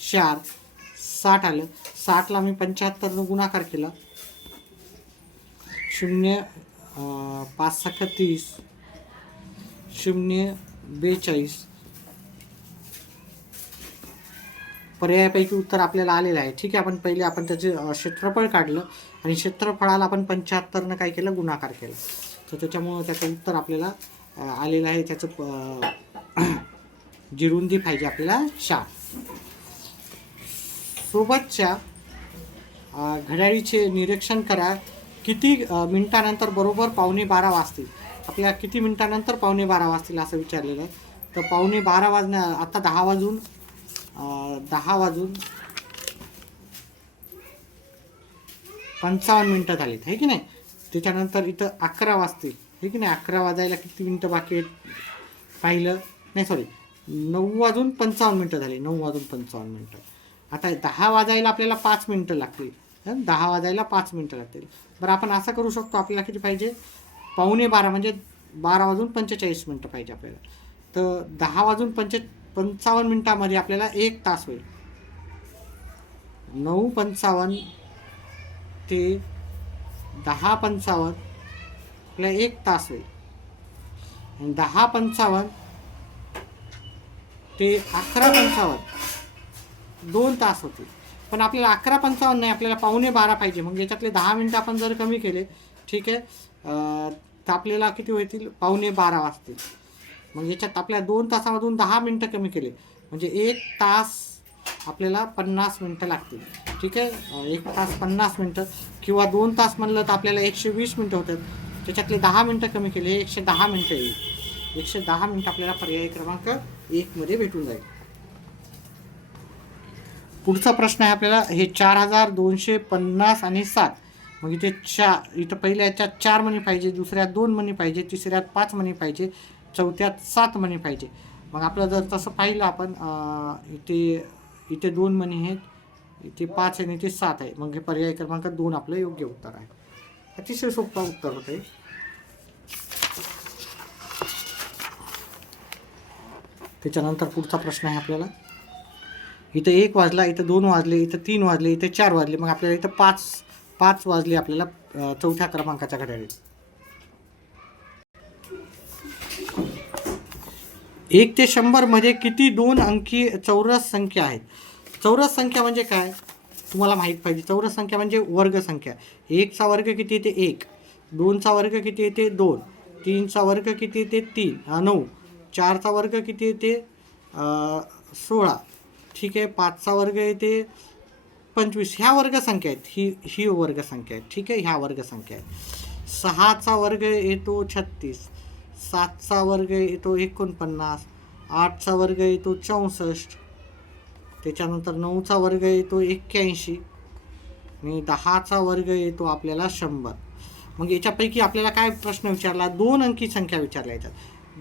4 60 आलं. 60ला मी 75 गुणाकार केला. 0 5 6 30 0 42. पर्यायापैकी उत्तर आपल्याला आलेलं आहे. ठीक आहे, आपण त्याचे क्षेत्रफळ काढलं आणि क्षेत्रफळाला आपण 75 काय केलं, गुणाकार केला. तर त्याच्यामुळं त्याचं उत्तर आपल्याला आलेलं आहे. त्याचं जी रुंदी पाहिजे आपल्याला 4. सोबतच्या घड्याळीचे निरीक्षण करा. किती मिनिटानंतर बरोबर 11:15 वाजतील. आपल्याला किती मिनिटानंतर 11:15 वाजतील असं विचारलेलं आहे. तर 11:15 वाजण्या आता 10 वाजून 55 मिनटं झालीत, आहे की नाही. त्याच्यानंतर इथं 11 वाजतील, आहे की नाही. 11 वाजायला किती मिनटं बाकी आहेत पाहिलं नाही, सॉरी 9 वाजून 55 मिनटं झाली. 9 वाजून 55 मिनटं. आता 10 वाजायला आपल्याला 5 मिनटं लागतील. 10 वाजायला 5 मिनटं लागतील. बरं, आपण असं करू शकतो, आपल्याला किती पाहिजे, 11:15 म्हणजे 12 वाजून 45 मिनटं पाहिजे आपल्याला. तर 10 वाजून 55 मिनटामध्ये आपल्याला 1 तास होईल. 9:55 ते 10:55 आपल्याला 1 तास होईल. 10:55 ते 11:55 2 तास होतील. पण आपल्याला 11:55 नाही, आपल्याला 11:15 पाहिजे. मग याच्यातले 10 मिनटं आपण जर कमी केले, ठीक आहे, तर आपल्याला किती होतील, 11:15 वाजतील. मग याच्यात आपल्या 2 तासामधून 10 मिनटं कमी केले म्हणजे 1 तास आपल्याला 50 मिनटं लागतील. ठीक आहे, 1 तास 50 मिनटं किंवा 2 तास म्हणलं तर आपल्याला 120 मिनटं होतात. त्याच्यातले 10 मिनटं कमी केले 110 मिनटं येईल. 110 मिनटं आपल्याला पर्याय क्रमांक 1 मध्ये भेटून जाईल. पुढचा प्रश्न आहे आपल्याला, हे 4250 आणि 7. मग इथे इथं पहिल्या याच्यात 4 मणी पाहिजे, दुसऱ्यात 2 मणी पाहिजे, तिसऱ्यात 5 मणी पाहिजे, चौथ्यात 7 मणी पाहिजे. मग आपलं जर तसं पाहिलं आपण, इथे 2 मणी आहेत, इथे 5 आणि इथे 7 आहे. मग हे पर्याय क्रमांक 2 आपलं योग्य उत्तर आहे. अतिशय सोपं उत्तर होतं. त्याच्यानंतर पुढचा प्रश्न आहे आपल्याला, इथं 1 वाजला, इथं 2 वाजले, इथं 3 वाजले, इथं 4 वाजले. मग आपल्याला इथं 5 वाजले आपल्याला चौथ्या क्रमांकाच्या घड्याळीत. 1 ते 100 मध्ये किती 2 अंकी चौरस संख्या आहेत. चौरस संख्या म्हणजे काय तुम्हाला माहीत पाहिजे. चौरस संख्या म्हणजे वर्ग संख्या. 1चा वर्ग किती येते 1, 2चा वर्ग किती येते 2, 3चा वर्ग किती येते 9, 4चा वर्ग किती येते 16. ठीक आहे, 5चा वर्ग येते 25. ह्या वर्गसंख्या आहेत, ही वर्गसंख्या आहे. ठीक आहे, ह्या वर्गसंख्या आहेत. 6चा वर्ग येतो 36, 7चा वर्ग येतो 49, 8चा वर्ग येतो 64, त्याच्यानंतर 9चा वर्ग येतो 81 आणि 10चा वर्ग येतो आपल्याला 100. मग याच्यापैकी आपल्याला काय प्रश्न विचारला, 2 अंकी संख्या विचारल्या येतात.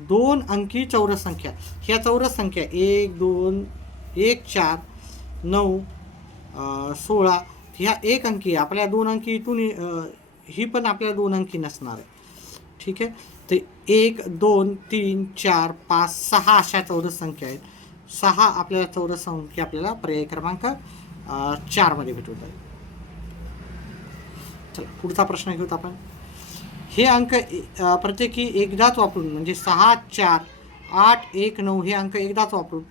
2 अंकी चौरस संख्या, ह्या चौरस संख्या 1 2 1 4 9 16 ह्या 1 अंकी. आपल्या 2 अंकी इथून ही पण आपल्याला 2 अंकी नसणार आहे. ठीक आहे, तर 1 2 3 4 5 6 अशा चौरस संख्या आहेत. 6 आपल्याला चौरस संख्या आपल्याला पर्याय क्रमांक 4 मध्ये भेटून जाईल. चला पुढचा प्रश्न घेऊत आपण. हे अंक प्रत्येकी एकदाच वापरून म्हणजे 6, 4, 8, 1, 9 हे अंक एकदाच वापरून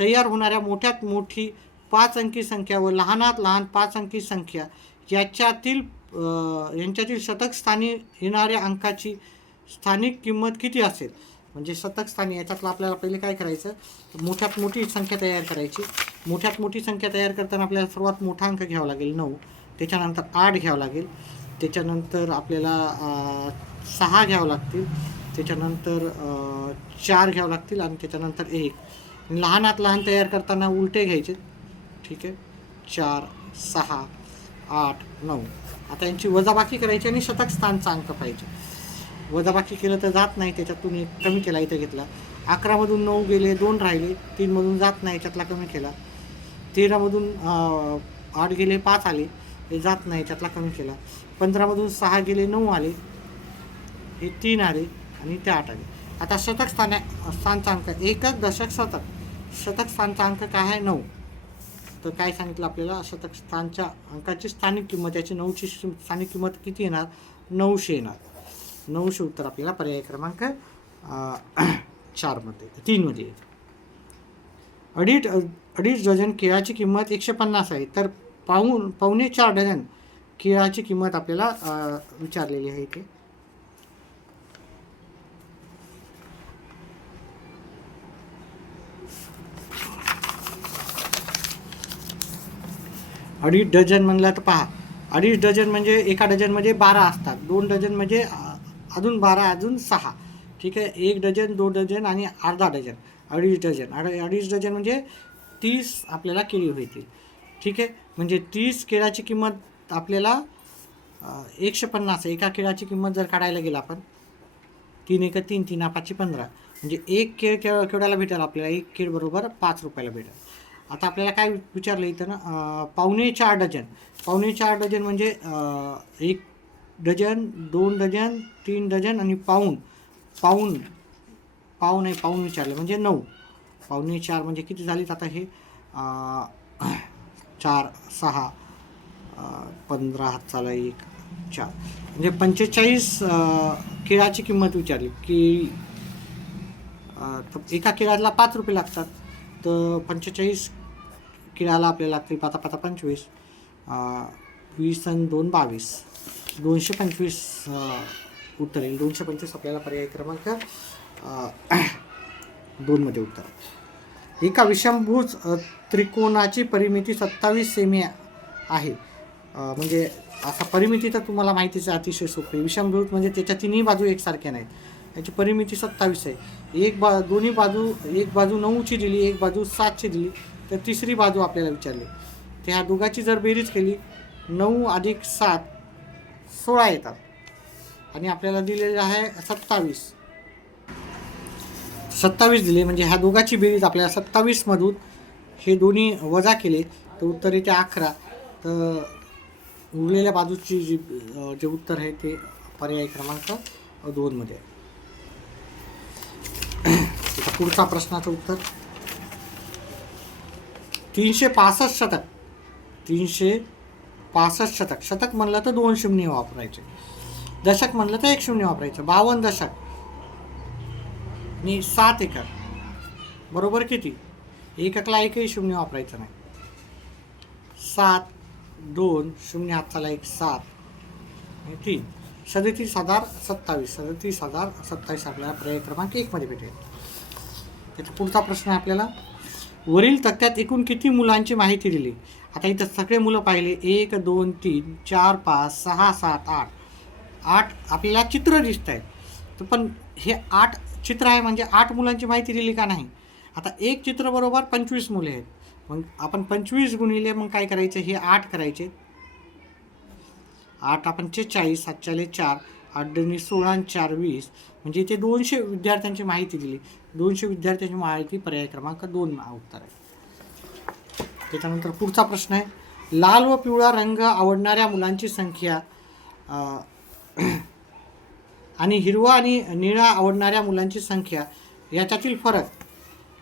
तयार होणाऱ्या मोठ्यात मोठी 5 अंकी संख्या व लहानात लहान 5 अंकी संख्या यांच्यातील शतक स्थानी येणाऱ्या अंकाची स्थानिक किंमत किती असेल. म्हणजे शतक स्थानी याच्यातलं आपल्याला पहिले काय करायचं, मोठ्यात मोठी संख्या तयार करायची. मोठ्यात मोठी संख्या तयार करताना आपल्याला सर्वात मोठा अंक घ्यावा लागेल 9, त्याच्यानंतर 8 घ्यावं लागेल, त्याच्यानंतर आपल्याला 6 घ्यावं लागतील, त्याच्यानंतर 4 घ्यावं लागतील आणि त्याच्यानंतर 1. लहानात लहान तयार करताना उलटे घ्यायचे. ठीक आहे, 4, 6, 8, 9. आता यांची वजाबाकी करायची आणि शतक स्थानचा अंक पाहिजे. वजाबाकी केलं तर जात नाही, त्याच्यातून एक कमी केला, इथं घेतला. 11मधून 9 गेले, 2 राहिले, 3मधून जात नाही, याच्यातला कमी केला. 13मधून 8 गेले, 5 आले, हे जात नाही, याच्यातला कमी केला. 15मधून 6 गेले, 9 आले, हे 3 आले आणि ते 8 आले. आता शतक स्थानचा अंक एकक दशक शतक. शतक स्थानचा अंक काय आहे 9. तर काय सांगितलं आपल्याला, शतक स्थानच्या अंकाची स्थानिक किंमत, याची 9ची स्थानिक किंमत किती येणार, 900 येणार. 900 उत्तर आपल्याला पर्याय क्रमांक 3मध्ये येते. अडीच डझन केळाची किंमत 150 आहे, तर पावणे 4 डझन केळाची किंमत आपल्याला विचारलेली आहे इथे. अडीच डझन म्हणलं तर पहा, अडीच डझन म्हणजे एका डझनमध्ये 12 असतात, 2 डझन म्हणजे अजून 12 अजून 6. ठीक आहे, 1 डझन, 2 डझन आणि अर्धा डझन, अडीच डझन. अडीच डझन म्हणजे 30 आपल्याला केळी होतील. ठीक आहे, म्हणजे 30 केळाची किंमत आपल्याला 150. एका केळाची किंमत जर काढायला गेला आपण, 3 एक 3, 3 5 15, म्हणजे एक केळ केवढ्याला भेटेल आपल्याला, एक केळ बरोबर 5 रुपयाला भेटेल. आता आपल्याला काय विचारलं इथं ना, पावणे 4 डझन. पावणे 4 डझन म्हणजे 1 डझन, 2 डझन, 3 डझन आणि पाऊण विचारलं म्हणजे 9. पावणे 4 म्हणजे किती झालीत आता हे, 4, 6, 15 हातचाला 1, 4 म्हणजे 45 केळाची किंमत विचारली. केळी एका केळाला 5 रुपये लागतात, तर 45 केळाला आपल्याला लागते 5 5 25, 20 आणि 2 22, 225 उत्तर येईल. 225 आपल्याला पर्याय क्रमांक 2मध्ये उत्तर. एका विषमभुज त्रिकोणाची परिमिती 27 सेमी आहे. म्हणजे असा परिमिती तर तुम्हाला माहितीच आहे, अतिशय सोपी. विषमभुज म्हणजे त्याच्या तिन्ही बाजू एकसारख्या नाहीत, याची परिमिती 27 आहे. एक बाजू 9ची दिली, एक बाजू 7ची दिली, तर तिसरी बाजू आपल्याला विचारली. तर ह्या दोघांची जर बेरीज केली, 9 अधिक 7 16 येतात आणि आपल्याला दिलेलं आहे 27 दिले. म्हणजे ह्या दोघांची बेरीज आपल्याला 27मधून हे दोन्ही वजा केले तर उत्तर येते 11. तर उरलेल्या बाजूची जे उत्तर आहे ते पर्याय क्रमांक 2मध्ये. पुढचा प्रश्नाचं उत्तर, 365 शतक. 365 शतक. शतक म्हणलं तर 2 शून्य वापरायचे, दशक म्हणलं तर 1 शून्य वापरायचं. 52 दशक आणि 7 एकर बरोबर किती, एककला एकही शून्य वापरायचं नाही. 7, 2, 0 हातचाला 1, 7 आणि 3, 37,027. 37,027 आपल्याला पर्याय क्रमांक 1मध्ये भेटेल. त्याचा पुढचा प्रश्न आहे आपल्याला, वरील तक्त्यात एकूण किती मुलांची माहिती दिली. आता इथं सगळे मुलं पाहिले, 1, 2, 3, 4, 5, 6, 7, 8. 8 आपल्याला चित्र दिसत आहेत, तर पण हे 8 चित्र आहे म्हणजे 8 मुलांची माहिती दिली का नाही. आता एक चित्र बरोबर 25 मुले आहेत, मग आपण 25 गुणिले मग काय करायचं, हे 8 करायचे. 8 आपण 40, 7 4, 8 2 16 आणि 4 20, म्हणजे इथे 200 विद्यार्थ्यांची माहिती दिली. 200 विद्यार्थ्यांची माहिती पर्याय क्रमांक 2 उत्तर आहे. त्याच्यानंतर पुढचा प्रश्न आहे, लाल व पिवळा रंग आवडणाऱ्या मुलांची संख्या आणि हिरवा आणि निळा आवडणाऱ्या मुलांची संख्या याच्यातील फरक.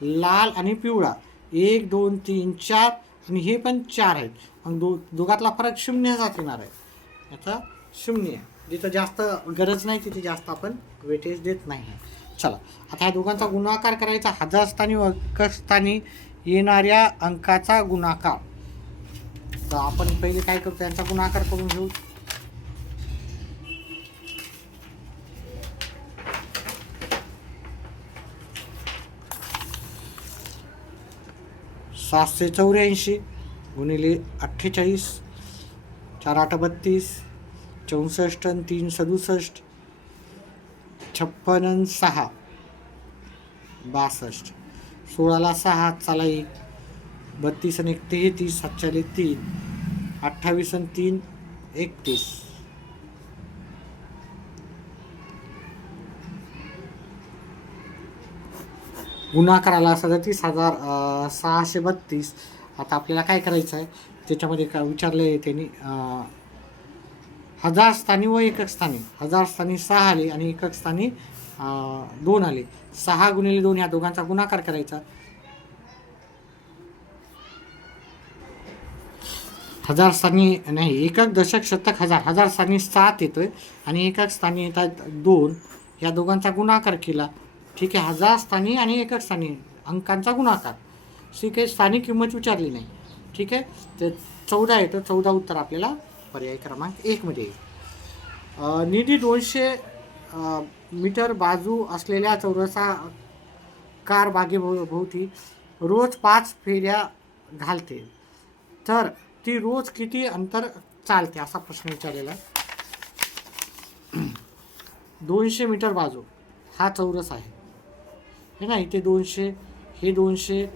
लाल आणि पिवळा 1, 2, 3, 4 आणि हे पण 4 आहेत, मग दोघातला फरक 0 येणार आहे. याचा शून्य. जिथं जास्त गरज नाही तिथे जास्त आपण वेटेज देत नाही. चला आता ह्या दोघांचा गुणाकार करायचा. हजार स्थानी व एकक स्थानी येणाऱ्या अंकाचा गुणाकार. तर आपण पहिले काय करतो, त्यांचा गुणाकार करून घेऊ. सातशे 84 गुणिले 48, 4 8 32, 64 आणि 3 67, 56 आणि 6 62, 16ला 6 चला 1, 32 आणि 1 33, 7 3, 28 आणि 3 31. गुणाकाराला 37,632. आता आपल्याला काय करायचं आहे, त्याच्यामध्ये काय विचारलं आहे त्यांनी, हजार स्थानी व एकक स्थानी. हजार स्थानी 6 आले आणि एकक स्थानी 2 आले. 6 गुणिले 2 ह्या दोघांचा गुणाकार करायचा. हजार स्थानी नाही, एकक दशक शतक हजार. हजार स्थानी 7 येतोय आणि एकक स्थानी येतात 2. या दोघांचा गुणाकार केला. ठीक आहे, हजार स्थानी आणि एकक स्थानी अंकांचा गुणाकार. ठीक आहे, स्थानिक किंमत विचारली नाही. ठीक आहे, तर 14 येतं. 14 उत्तर आपल्याला पर्याय क्रमांक 1 मध्ये येईल. निधी 200 मीटर बाजू असलेल्या चौरसाकार बागेभोवती रोज 5 फेऱ्या घालते, तर ती रोज किती अंतर चालते, असा प्रश्न विचारलेला. 200 मीटर बाजू हा चौरस आहे हे ना. इथे 200, हे 200,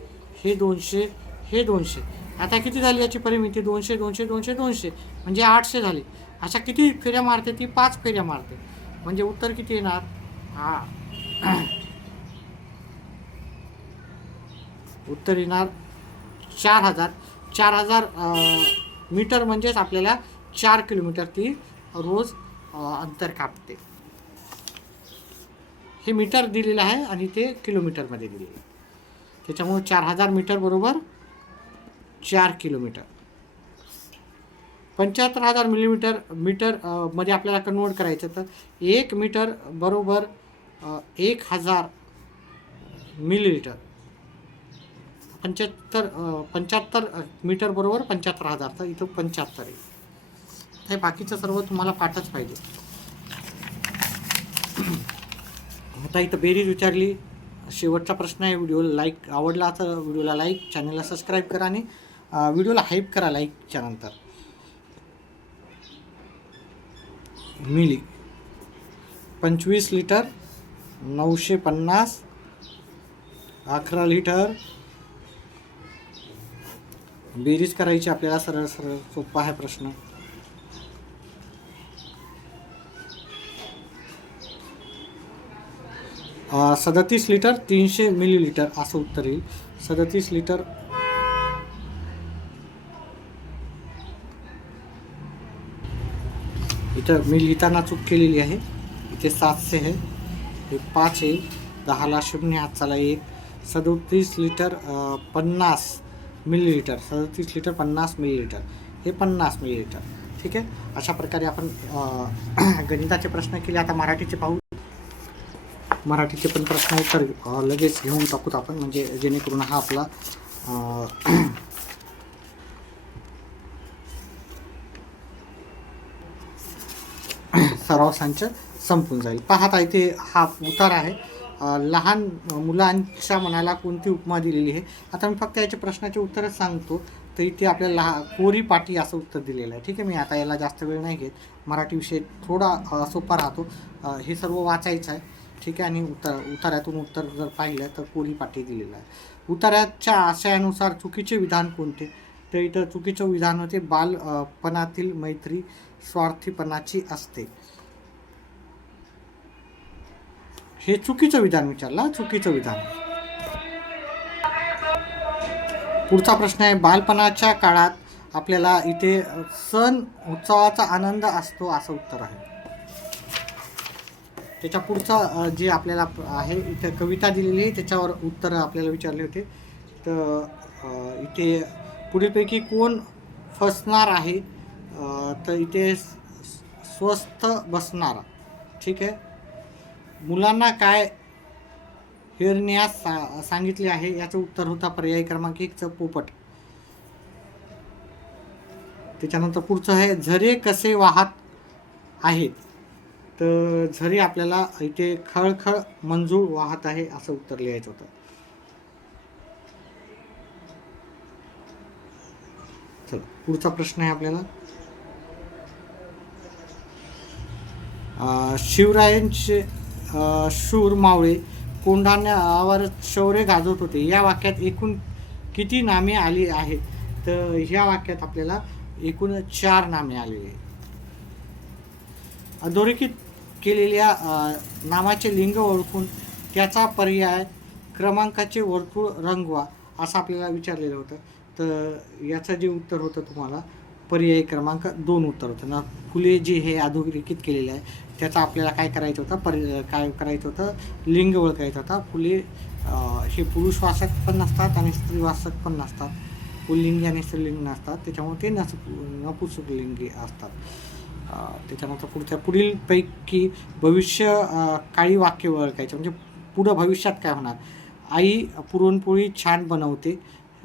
हे 200, हे 200. आता किती झाली याची परिमिती? 200 200 200 200 म्हणजे 800 झाली. अशा किती फेऱ्या मारते ती? 5 फेऱ्या मारते. म्हणजे उत्तर किती येणार? उत्तर येणार 4000. 4000 मीटर म्हणजेच आपल्याला 4 किलोमीटर ती रोज अंतर कापते. हे मीटर दिलेलं आहे आणि ते किलोमीटरमध्ये दिलेलं आहे. त्याच्यामुळे 4000 मीटर बरोबर 4 किलोमीटर. 75,000 मीटर मध्ये आपल्याला कन्वर्ट करायचं, तर 1 मीटर बरोबर 1000 मिलीलिटर. 75 मीटर बरोबर 75,000. तर इथं 75 आहे. हे बाकीचं सर्व तुम्हाला पाठच पाहिजे. आता इथं बेरीज विचारली. शेवटचा प्रश्न आहे. व्हिडिओला लाईक आवडला तर व्हिडिओला लाईक, चॅनलला सबस्क्राईब करा आणि व्हिडिओला हाईप करा लाईकच्या नंतर. मिली 25 लिटर, 950, 11 लिटर. बेरीज करायची आपल्याला. सरळ सरळ सोपा आहे प्रश्न. अ 37 लिटर 300 मिलीलिटर असं उत्तर येईल. 37 लिटर. इथं मी लिहिताना चूक केलेली आहे. इथे 700 आहे, हे 5 येईल. 10ला 0 हात चला 1. 37 लिटर 50 मिलीलिटर. 37 litre 50 millilitre. हे 50 मिलीलिटर. ठीक आहे. अशा प्रकारे आपण गणिताचे प्रश्न केले. आता मराठीचे पाहू. मराठीचे पण प्रश्न उत्तर लगेच घेऊन टाकूत आपण, म्हणजे जेणेकरून हा आपला सराव संच संपून जाईल. पाहता इथे हा उतार आहे. लहान मुलांच्या मनाला कोणती उपमा दिलेली आहे. आता मी फक्त याच्या प्रश्नाचे उत्तरच सांगतो. तर इथे आपल्याला कोरी पाटी असं उत्तर दिलेलं आहे. ठीक आहे. मी आता याला जास्त वेळ नाही घेत. मराठी विषय थोडा सोपा राहतो. हे सर्व वाचायचं आहे. ठीक आहे. आणि उतार्यातून उत्तर जर पाहिलं तर कोरी पाटी दिलेलं आहे. उतार्याच्या आशयानुसार चुकीचे विधान कोणते? तर इथं चुकीचं विधान होते, बालपणातील मैत्री स्वार्थीपणाची असते. हे चुकीचं विधान विचारलं. चुकीचं विधान. पुढचा प्रश्न आहे, बालपणाच्या काळात आपल्याला इथे सण उत्सवाचा आनंद असतो असं उत्तर आहे. त्याच्या पुढचा जे आपल्याला आहे इथे कविता दिलेली आहे, त्याच्यावर उत्तर आपल्याला विचारले होते. तर इथे पुढीलपैकी कोण फसणार आहे? तर इथे स्वस्थ बसणारा. ठीक आहे. मुलांना काय हेरण्यास सांगितले आहे? याचं उत्तर होता पर्याय क्रमांक 1 पोपट. त्याच्यानंतर पुढचं आहे झरे कसे वाहत आहेत. तर झरे आपल्याला इथे खळखळ मंजूळ वाहत आहे असं उत्तर लिहायचं होतं. चला पुढचा प्रश्न आहे आपल्याला, शिवरायांचे शूर मावळे कोंढाण्यावर शौर्य गाजवत होते या वाक्यात एकूण किती नामे आली आहेत? तर ह्या वाक्यात आपल्याला एकूण 4 नामे आलेली आहेत. अधोरेखित केलेल्या नामाचे लिंग ओळखून त्याचा पर्याय क्रमांकाचे वर्तुळ रंगवा असं आपल्याला विचारलेलं होतं. तर याचं जे उत्तर होतं तुम्हाला पर्याय क्रमांक 2 उत्तर होतं ना. फुले जे हे अधोरेखित केलेले आहे त्याचा आपल्याला काय करायचं होतं, काय करायचं होतं, लिंग ओळखायचं होता. फुले हे पुरुषवाचक पण नसतात आणि स्त्रीवाचक पण नसतात. पुल्लिंगी आणि स्त्रीलिंग नसतात, त्याच्यामुळे ते नपुंसकलिंगी असतात. त्याच्यानंतर पुढीलपैकी भविष्य काळी वाक्य ओळखायचं, म्हणजे पुढं भविष्यात काय होणार. आई पुरणपोळी छान बनवते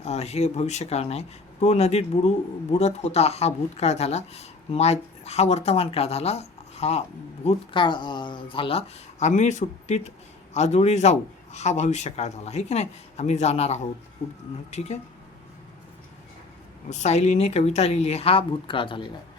हे भविष्यकाळ नाही. तो नदीत बुडत होता हा भूतकाळ झाला. हा वर्तमान काळ झाला. हा भूतकाळ झाला. आम्ही सुट्टीत आजोळी जाऊ हा भविष्यकाळ झाला, हे की नाही. आम्ही जाणार आहोत. ठीक आहे. सायलीने कविता लिहिली हा भूतकाळ झालेला आहे.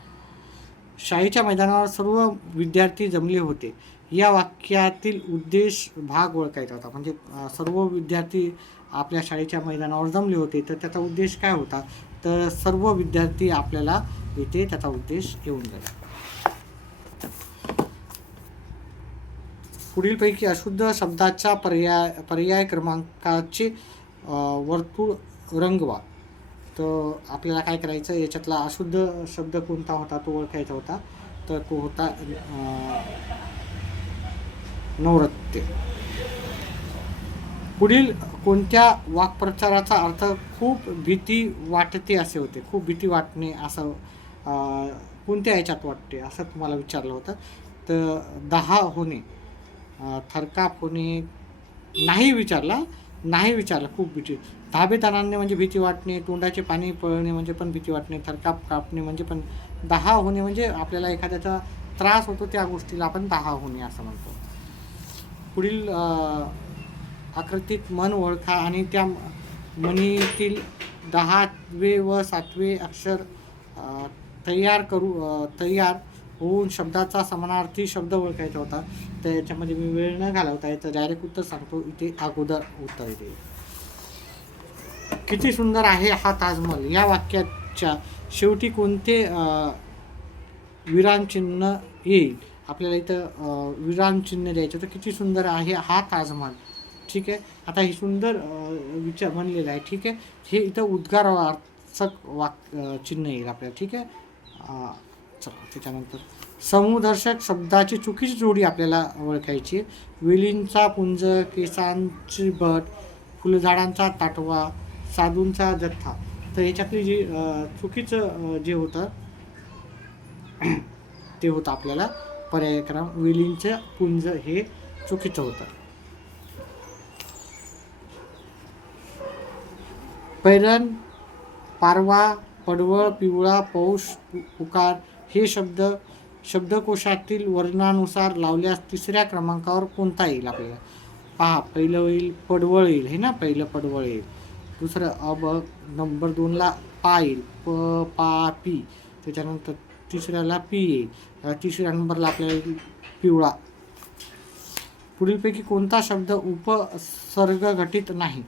शाळेच्या मैदानावर सर्व विद्यार्थी जमले होते या वाक्यातील उद्देश भाग ओळखायचा होता. म्हणजे सर्व विद्यार्थी आपल्या शाळेच्या मैदानावर जमले होते तर त्याचा उद्देश काय होता, तर सर्व विद्यार्थी आपल्याला इथे त्याचा उद्देश येऊन गेला. पुढीलपैकी अशुद्ध शब्दाच्या पर्याय क्रमांकाचे वर्तुळ रंगवा. तर आपल्याला काय करायचं, याच्यातला अशुद्ध शब्द कोणता होता तो ओळखायचा होता. तर तो होता नवरत्य. पुढील कोणत्या वाक्प्रचाराचा अर्थ खूप भीती वाटते असे होते. खूप भीती वाटणे असं कोणत्या याच्यात वाटते असं तुम्हाला विचारलं होतं. तर 10 होणे, थरकाप होणे, नाही विचारला खूप भीती. धाबेदारांनी म्हणजे भीती वाटणे, तोंडाचे पाणी पळणे म्हणजे पण भीती वाटणे, थरकाप कापणे म्हणजे पण. 10 होणे म्हणजे आपल्याला एखाद्याचा त्रास होतो त्या गोष्टीला आपण 10 होणे असं म्हणतो. पुढील आकृतीत मन ओळखा आणि त्या म्हणीतील 10वे व 7वे अक्षर तयार होऊन शब्दाचा समानार्थी शब्द ओळखायचा होता. तर याच्यामध्ये मी वेळ न घालवता याचं डायरेक्ट उत्तर सांगतो. इथे अगोदर उत्तर येते. किती सुंदर आहे हा ताजमहल या वाक्याच्या शेवटी कोणते विरामचिन्ह येईल? आपल्याला इथं विरामचिन्ह द्यायचं होतं. किती सुंदर आहे हा ताजमहल. ठीक आहे. आता हे सुंदर विचार म्हणलेलं आहे. ठीक आहे. हे इथं उद्गारार्थक चिन्ह येईल आपल्याला. ठीक आहे. चला त्याच्यानंतर समुदर्शक शब्दाची चुकीची जोडी आपल्याला ओळखायची. वेलींचा पुंज, केसांची बट, फुलझाडांचा ताटवा, साधूंचा जथ्था. तर याच्यातली जी चुकीचं जे होतं ते होतं आपल्याला पर्याय क्रमांक वेलींचं पुंज हे चुकीचं होतं. पैरण, पारवा, पडवळ, पिवळा, पौष, पुकार हे शब्द शब्दकोशातील वर्णानुसार लावल्यास 3ऱ्या क्रमांकावर कोणता येईल आपल्याला? पहा, पहिलं येईल पडवळ येईल, हे ना, पहिलं पडवळ येईल. दुसरं नंबर 2ला पा येईल, प पा पी. त्याच्यानंतर 3ऱ्याला पी येईल. 3ऱ्या नंबरला आपल्याला येईल पिवळा. पुढीलपैकी कोणता शब्द उपसर्ग घटित नाही,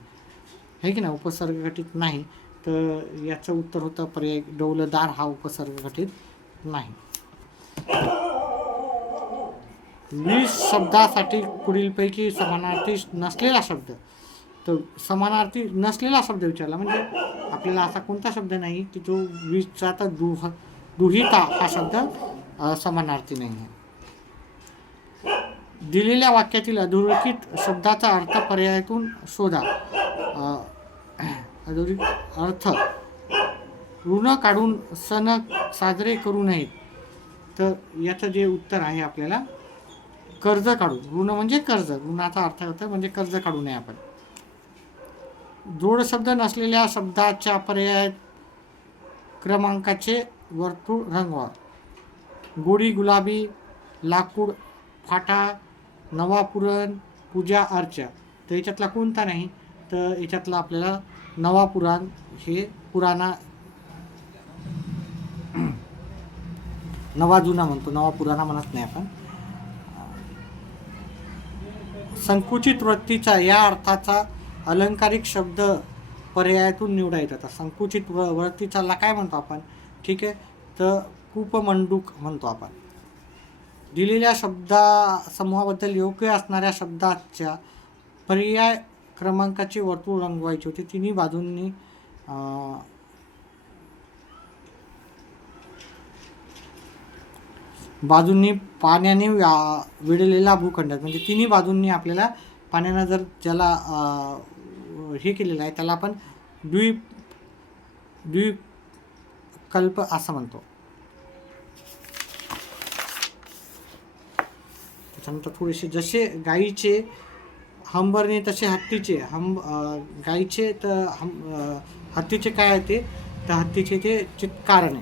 आहे की नाही, उपसर्ग घटित नाही. तर याचं उत्तर होतं पर्याय डौलदार हा उपसर्ग घटित नाही. 20 शब्दासाठी पुढीलपैकी समानार्थी नसलेला शब्द. तर समानार्थी नसलेला शब्द विचारला म्हणजे आपल्याला असा कोणता शब्द नाही की जो 20चा तर दुहिता हा शब्द समानार्थी नाही आहे. दिलेल्या वाक्यातील अधोरेखित शब्दाचा अर्थ पर्यायातून शोधा. अधोरेखित अर्थ: ऋण काढून सण साजरे करू नयेत. तर याचं जे उत्तर आहे आपल्याला कर्ज काढून. ऋण म्हणजे कर्ज, ऋणाचा अर्थ होता म्हणजे कर्ज काढू नये आपण. जोड शब्द नसलेल्या शब्दाच्या पर्याय क्रमांकाचे वर्तुळ रंगवा. गोडी गुलाबी, लाकूड, फाटा, नवापुरण, पूजा अर्चा. तर याच्यातला कोणता नाही, तर याच्यातला आपल्याला नवापुराण हे पुराणा नवा जुना म्हणतो, नवा पुराणा म्हणत नाही आपण. संकुचित वृत्तीचा या अर्थाचा अलंकारिक शब्द पर्यायातून निवडायचा. तर संकुचित वृत्तीचाला काय म्हणतो आपण, ठीक आहे, तर कूपमंडूक म्हणतो आपण. दिलेल्या शब्दासमूहाबद्दल योग्य असणाऱ्या शब्दाच्या पर्याय क्रमांकाचे वर्तुळ रंगवायचे होते. तिन्ही बाजूंनी पाण्याने वेढलेला भूखंड, म्हणजे तिन्ही बाजूंनी आपल्याला पाण्यानं जर ज्याला हे केलेलं आहे त्याला आपण द्वीपकल्प असं म्हणतो. त्याच्यानंतर थोडेसे जसे गाईचे हंबरणे तसे हत्तीचे गाईचे तर हत्तीचे काय आहे ते, तर हत्तीचे ते चित्कारणे.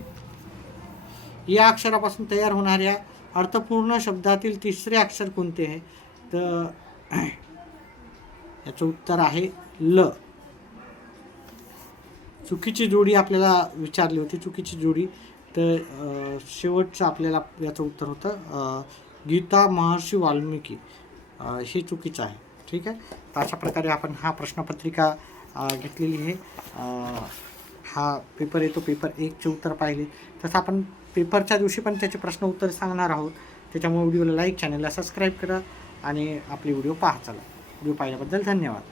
या अक्षरापासून तयार होणाऱ्या अर्थपूर्ण शब्दातील तिसरे अक्षर कोणते आहे, तर याचं उत्तर आहे ल. चुकीची जोडी आपल्याला विचारली होती, चुकीची जोडी, तर शेवटचं आपल्याला याचं उत्तर होतं गीता महर्षी वाल्मिकी, हे चुकीचं आहे. ठीक आहे, तर अशा प्रकारे आपण हा प्रश्नपत्रिका घेतलेली आहे. हा पेपर आहे, तो पेपर 1चे उत्तर पाहिले. तसं आपण पेपरच्या दिवशी पण त्याचे प्रश्न उत्तर सांगणार आहोत. त्याच्यामुळे व्हिडिओला लाईक, चॅनलला सबस्क्राईब करा आणि आपले व्हिडिओ पहा. चला, व्हिडिओ पाहिल्याबद्दल धन्यवाद.